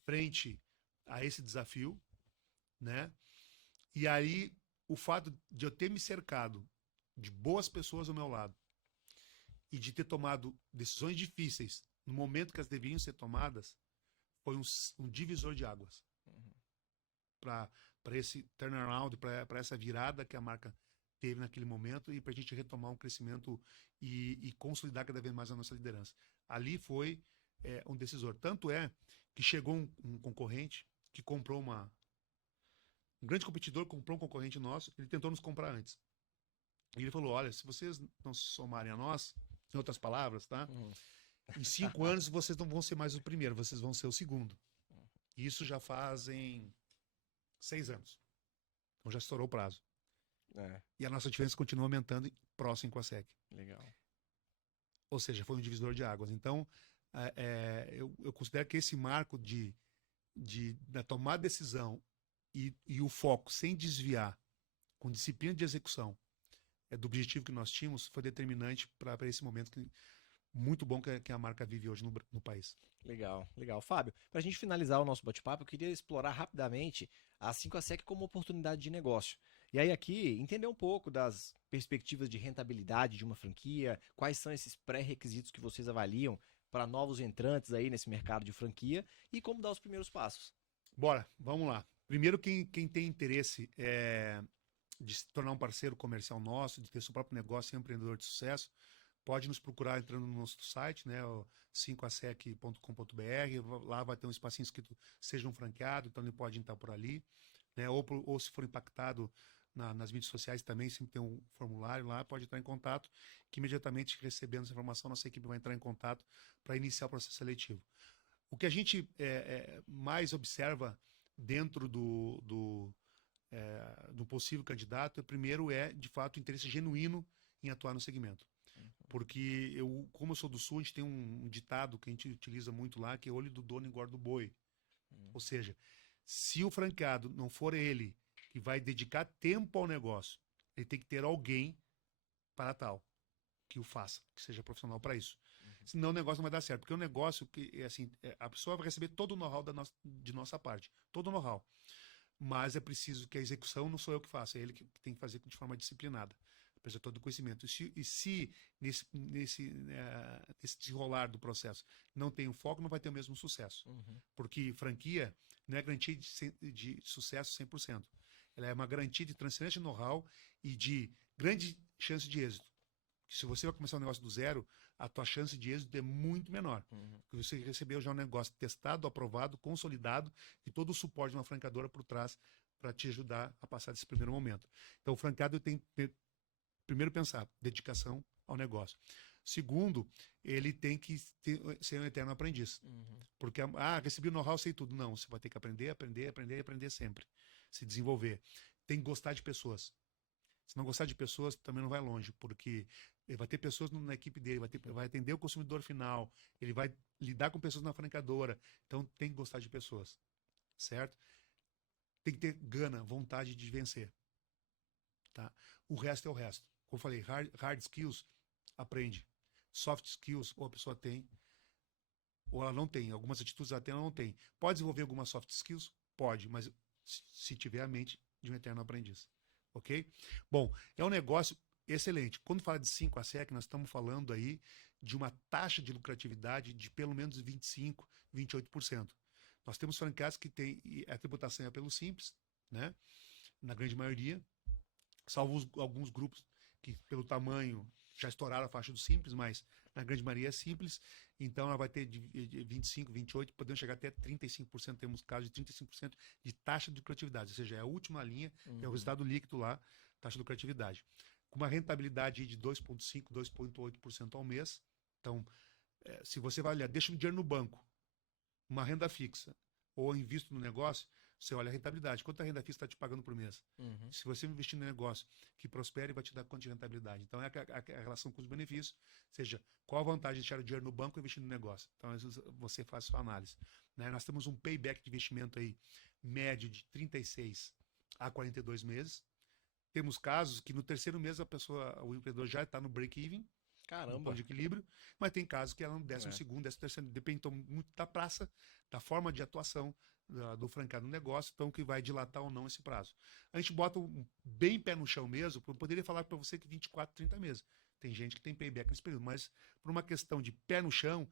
frente a esse desafio, né? E aí, o fato de eu ter me cercado de boas pessoas ao meu lado e de ter tomado decisões difíceis no momento que elas deveriam ser tomadas, foi um divisor de águas para esse turnaround, para essa virada que a marca teve naquele momento e para a gente retomar um crescimento e consolidar cada vez mais a nossa liderança. Ali foi um decisor. Tanto é que chegou um concorrente que comprou um grande competidor comprou um concorrente nosso, ele tentou nos comprar antes. E ele falou: olha, se vocês não se somarem a nós, em outras palavras, tá? Em 5 anos vocês não vão ser mais o primeiro, vocês vão ser o segundo. E isso já fazem 6 anos. Então já estourou o prazo. E a nossa diferença continua aumentando próximo com a SEC. Legal. Ou seja, foi um divisor de águas. Então, eu considero que esse marco da tomar decisão e o foco sem desviar, com disciplina de execução, do objetivo que nós tínhamos, foi determinante para esse momento muito bom que a marca vive hoje no país. Legal, legal. Fábio, para a gente finalizar o nosso bate-papo, eu queria explorar rapidamente a 5ASEC como oportunidade de negócio. E aí aqui, entender um pouco das perspectivas de rentabilidade de uma franquia, quais são esses pré-requisitos que vocês avaliam para novos entrantes aí nesse mercado de franquia e como dar os primeiros passos. Bora, vamos lá. Primeiro, quem tem interesse de se tornar um parceiro comercial nosso, de ter seu próprio negócio e empreendedor de sucesso, pode nos procurar entrando no nosso site, né, o 5asec.com.br, lá vai ter um espacinho escrito seja um franqueado, então ele pode entrar por ali, né, ou se for impactado nas mídias sociais também, sempre tem um formulário lá, pode entrar em contato, que imediatamente recebendo essa informação, nossa equipe vai entrar em contato para iniciar o processo seletivo. O que a gente mais observa dentro do possível candidato, primeiro de fato, o interesse genuíno em atuar no segmento. Porque como eu sou do Sul, a gente tem um ditado que a gente utiliza muito lá, que é olho do dono engorda o boi. Ou seja, se o franqueado não for ele que vai dedicar tempo ao negócio, ele tem que ter alguém para tal, que o faça, que seja profissional para isso. Senão o negócio não vai dar certo. Porque o negócio, assim, a pessoa vai receber todo o know-how de nossa parte, todo o know-how. Mas é preciso que a execução não sou eu que faço, é ele que tem que fazer de forma disciplinada, apesar de todo o conhecimento. E se nesse desenrolar do processo não tem o foco, não vai ter o mesmo sucesso. Porque franquia não é garantia de sucesso 100%. Ela é uma garantia de transferência de know-how e de grande chance de êxito. Se você vai começar um negócio do zero, a tua chance de êxito é muito menor. Porque você recebeu já um negócio testado, aprovado, consolidado e todo o suporte de uma franqueadora por trás para te ajudar a passar desse primeiro momento. Então, o franqueado tem que, primeiro, pensar dedicação ao negócio. Segundo, ele tem que ser um eterno aprendiz. Porque, recebi o know-how, sei tudo. Não, você vai ter que aprender, aprender, aprender e aprender sempre. Se desenvolver. Tem que gostar de pessoas. Se não gostar de pessoas, também não vai longe, porque ele vai ter pessoas na equipe dele, vai atender o consumidor final, ele vai lidar com pessoas na franqueadora. Então, tem que gostar de pessoas, certo? Tem que ter gana, vontade de vencer. Tá? O resto é o resto. Como eu falei, hard skills, aprende. Soft skills, ou a pessoa tem, ou ela não tem. Algumas atitudes ela tem, ela não tem. Pode desenvolver algumas soft skills? Pode, mas se tiver a mente de um eterno aprendiz. Ok? Bom, é um negócio excelente. Quando fala de 5asec, nós estamos falando aí de uma taxa de lucratividade de pelo menos 25%, 28%. Nós temos franqueados que têm a tributação pelo Simples, né? Na grande maioria, salvo alguns grupos que, pelo tamanho, já estouraram a faixa do Simples, mas na grande maioria é Simples. Então, ela vai ter de 25%, 28%, podemos chegar até 35%, temos casos de 35% de taxa de lucratividade, ou seja, é a última linha, é o resultado líquido lá, taxa de lucratividade. Com uma rentabilidade de 2,5%, 2,8% ao mês. Então, se você vai olhar, deixa o dinheiro no banco, uma renda fixa, ou invisto no negócio, você olha a rentabilidade. Quanto a renda fixa está te pagando por mês? Se você investir no negócio que prospere, vai te dar quanto de rentabilidade. Então, é a relação custo-benefício, ou seja, qual a vantagem de tirar o dinheiro no banco e investir no negócio? Então, você faz sua análise. Né? Nós temos um payback de investimento aí médio de 36 a 42 meses. Temos casos que no terceiro mês o empreendedor já está no break-even, no ponto de equilíbrio, mas tem casos que ela no 12º, 13º, depende então, muito da praça, da forma de atuação do franqueado no negócio, então que vai dilatar ou não esse prazo. A gente bota bem pé no chão mesmo, eu poderia falar para você que 24, 30 meses. Tem gente que tem payback nesse período, mas por uma questão de pé no chão,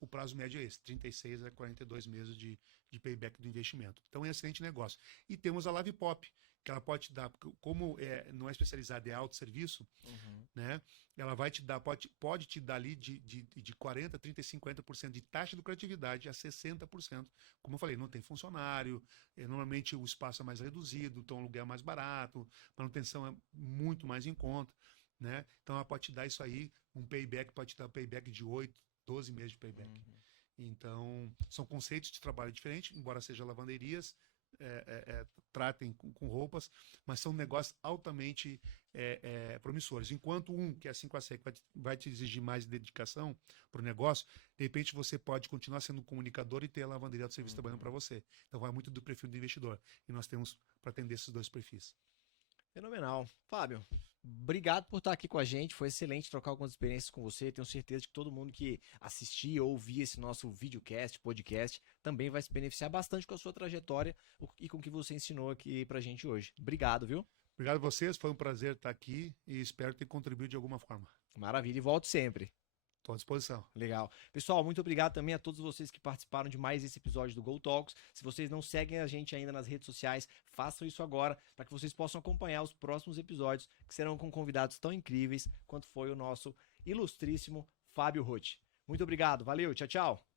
o prazo médio é esse, 36 a 42 meses de payback do investimento. Então é um excelente negócio. E temos a Lavipop, que ela pode te dar, como não é especializada, é autosserviço, né? Ela vai te dar, pode te dar ali de 40%, 30%, 50% de taxa de lucratividade a 60%. Como eu falei, não tem funcionário, normalmente o espaço é mais reduzido, então o aluguel é mais barato, manutenção é muito mais em conta, né? Então ela pode te dar isso aí, pode te dar payback de 8, 12 meses de payback. Então, são conceitos de trabalho diferentes, embora sejam lavanderias, tratem com roupas, mas são negócios altamente promissores. Enquanto que é a 5asec, vai te exigir mais dedicação para o negócio, de repente você pode continuar sendo comunicador e ter a lavanderia do serviço trabalhando para você. Então vai muito do perfil do investidor. E nós temos para atender esses dois perfis. Fenomenal. Fábio, obrigado por estar aqui com a gente. Foi excelente trocar algumas experiências com você. Tenho certeza que todo mundo que assistir ou ouvir esse nosso videocast, podcast, também vai se beneficiar bastante com a sua trajetória e com o que você ensinou aqui pra gente hoje. Obrigado, viu? Obrigado a vocês, foi um prazer estar aqui e espero ter contribuído de alguma forma. Maravilha, e volto sempre. Estou à disposição. Legal. Pessoal, muito obrigado também a todos vocês que participaram de mais esse episódio do Go Talks. Se vocês não seguem a gente ainda nas redes sociais, façam isso agora para que vocês possam acompanhar os próximos episódios que serão com convidados tão incríveis quanto foi o nosso ilustríssimo Fábio Ruth. Muito obrigado, valeu, tchau, tchau.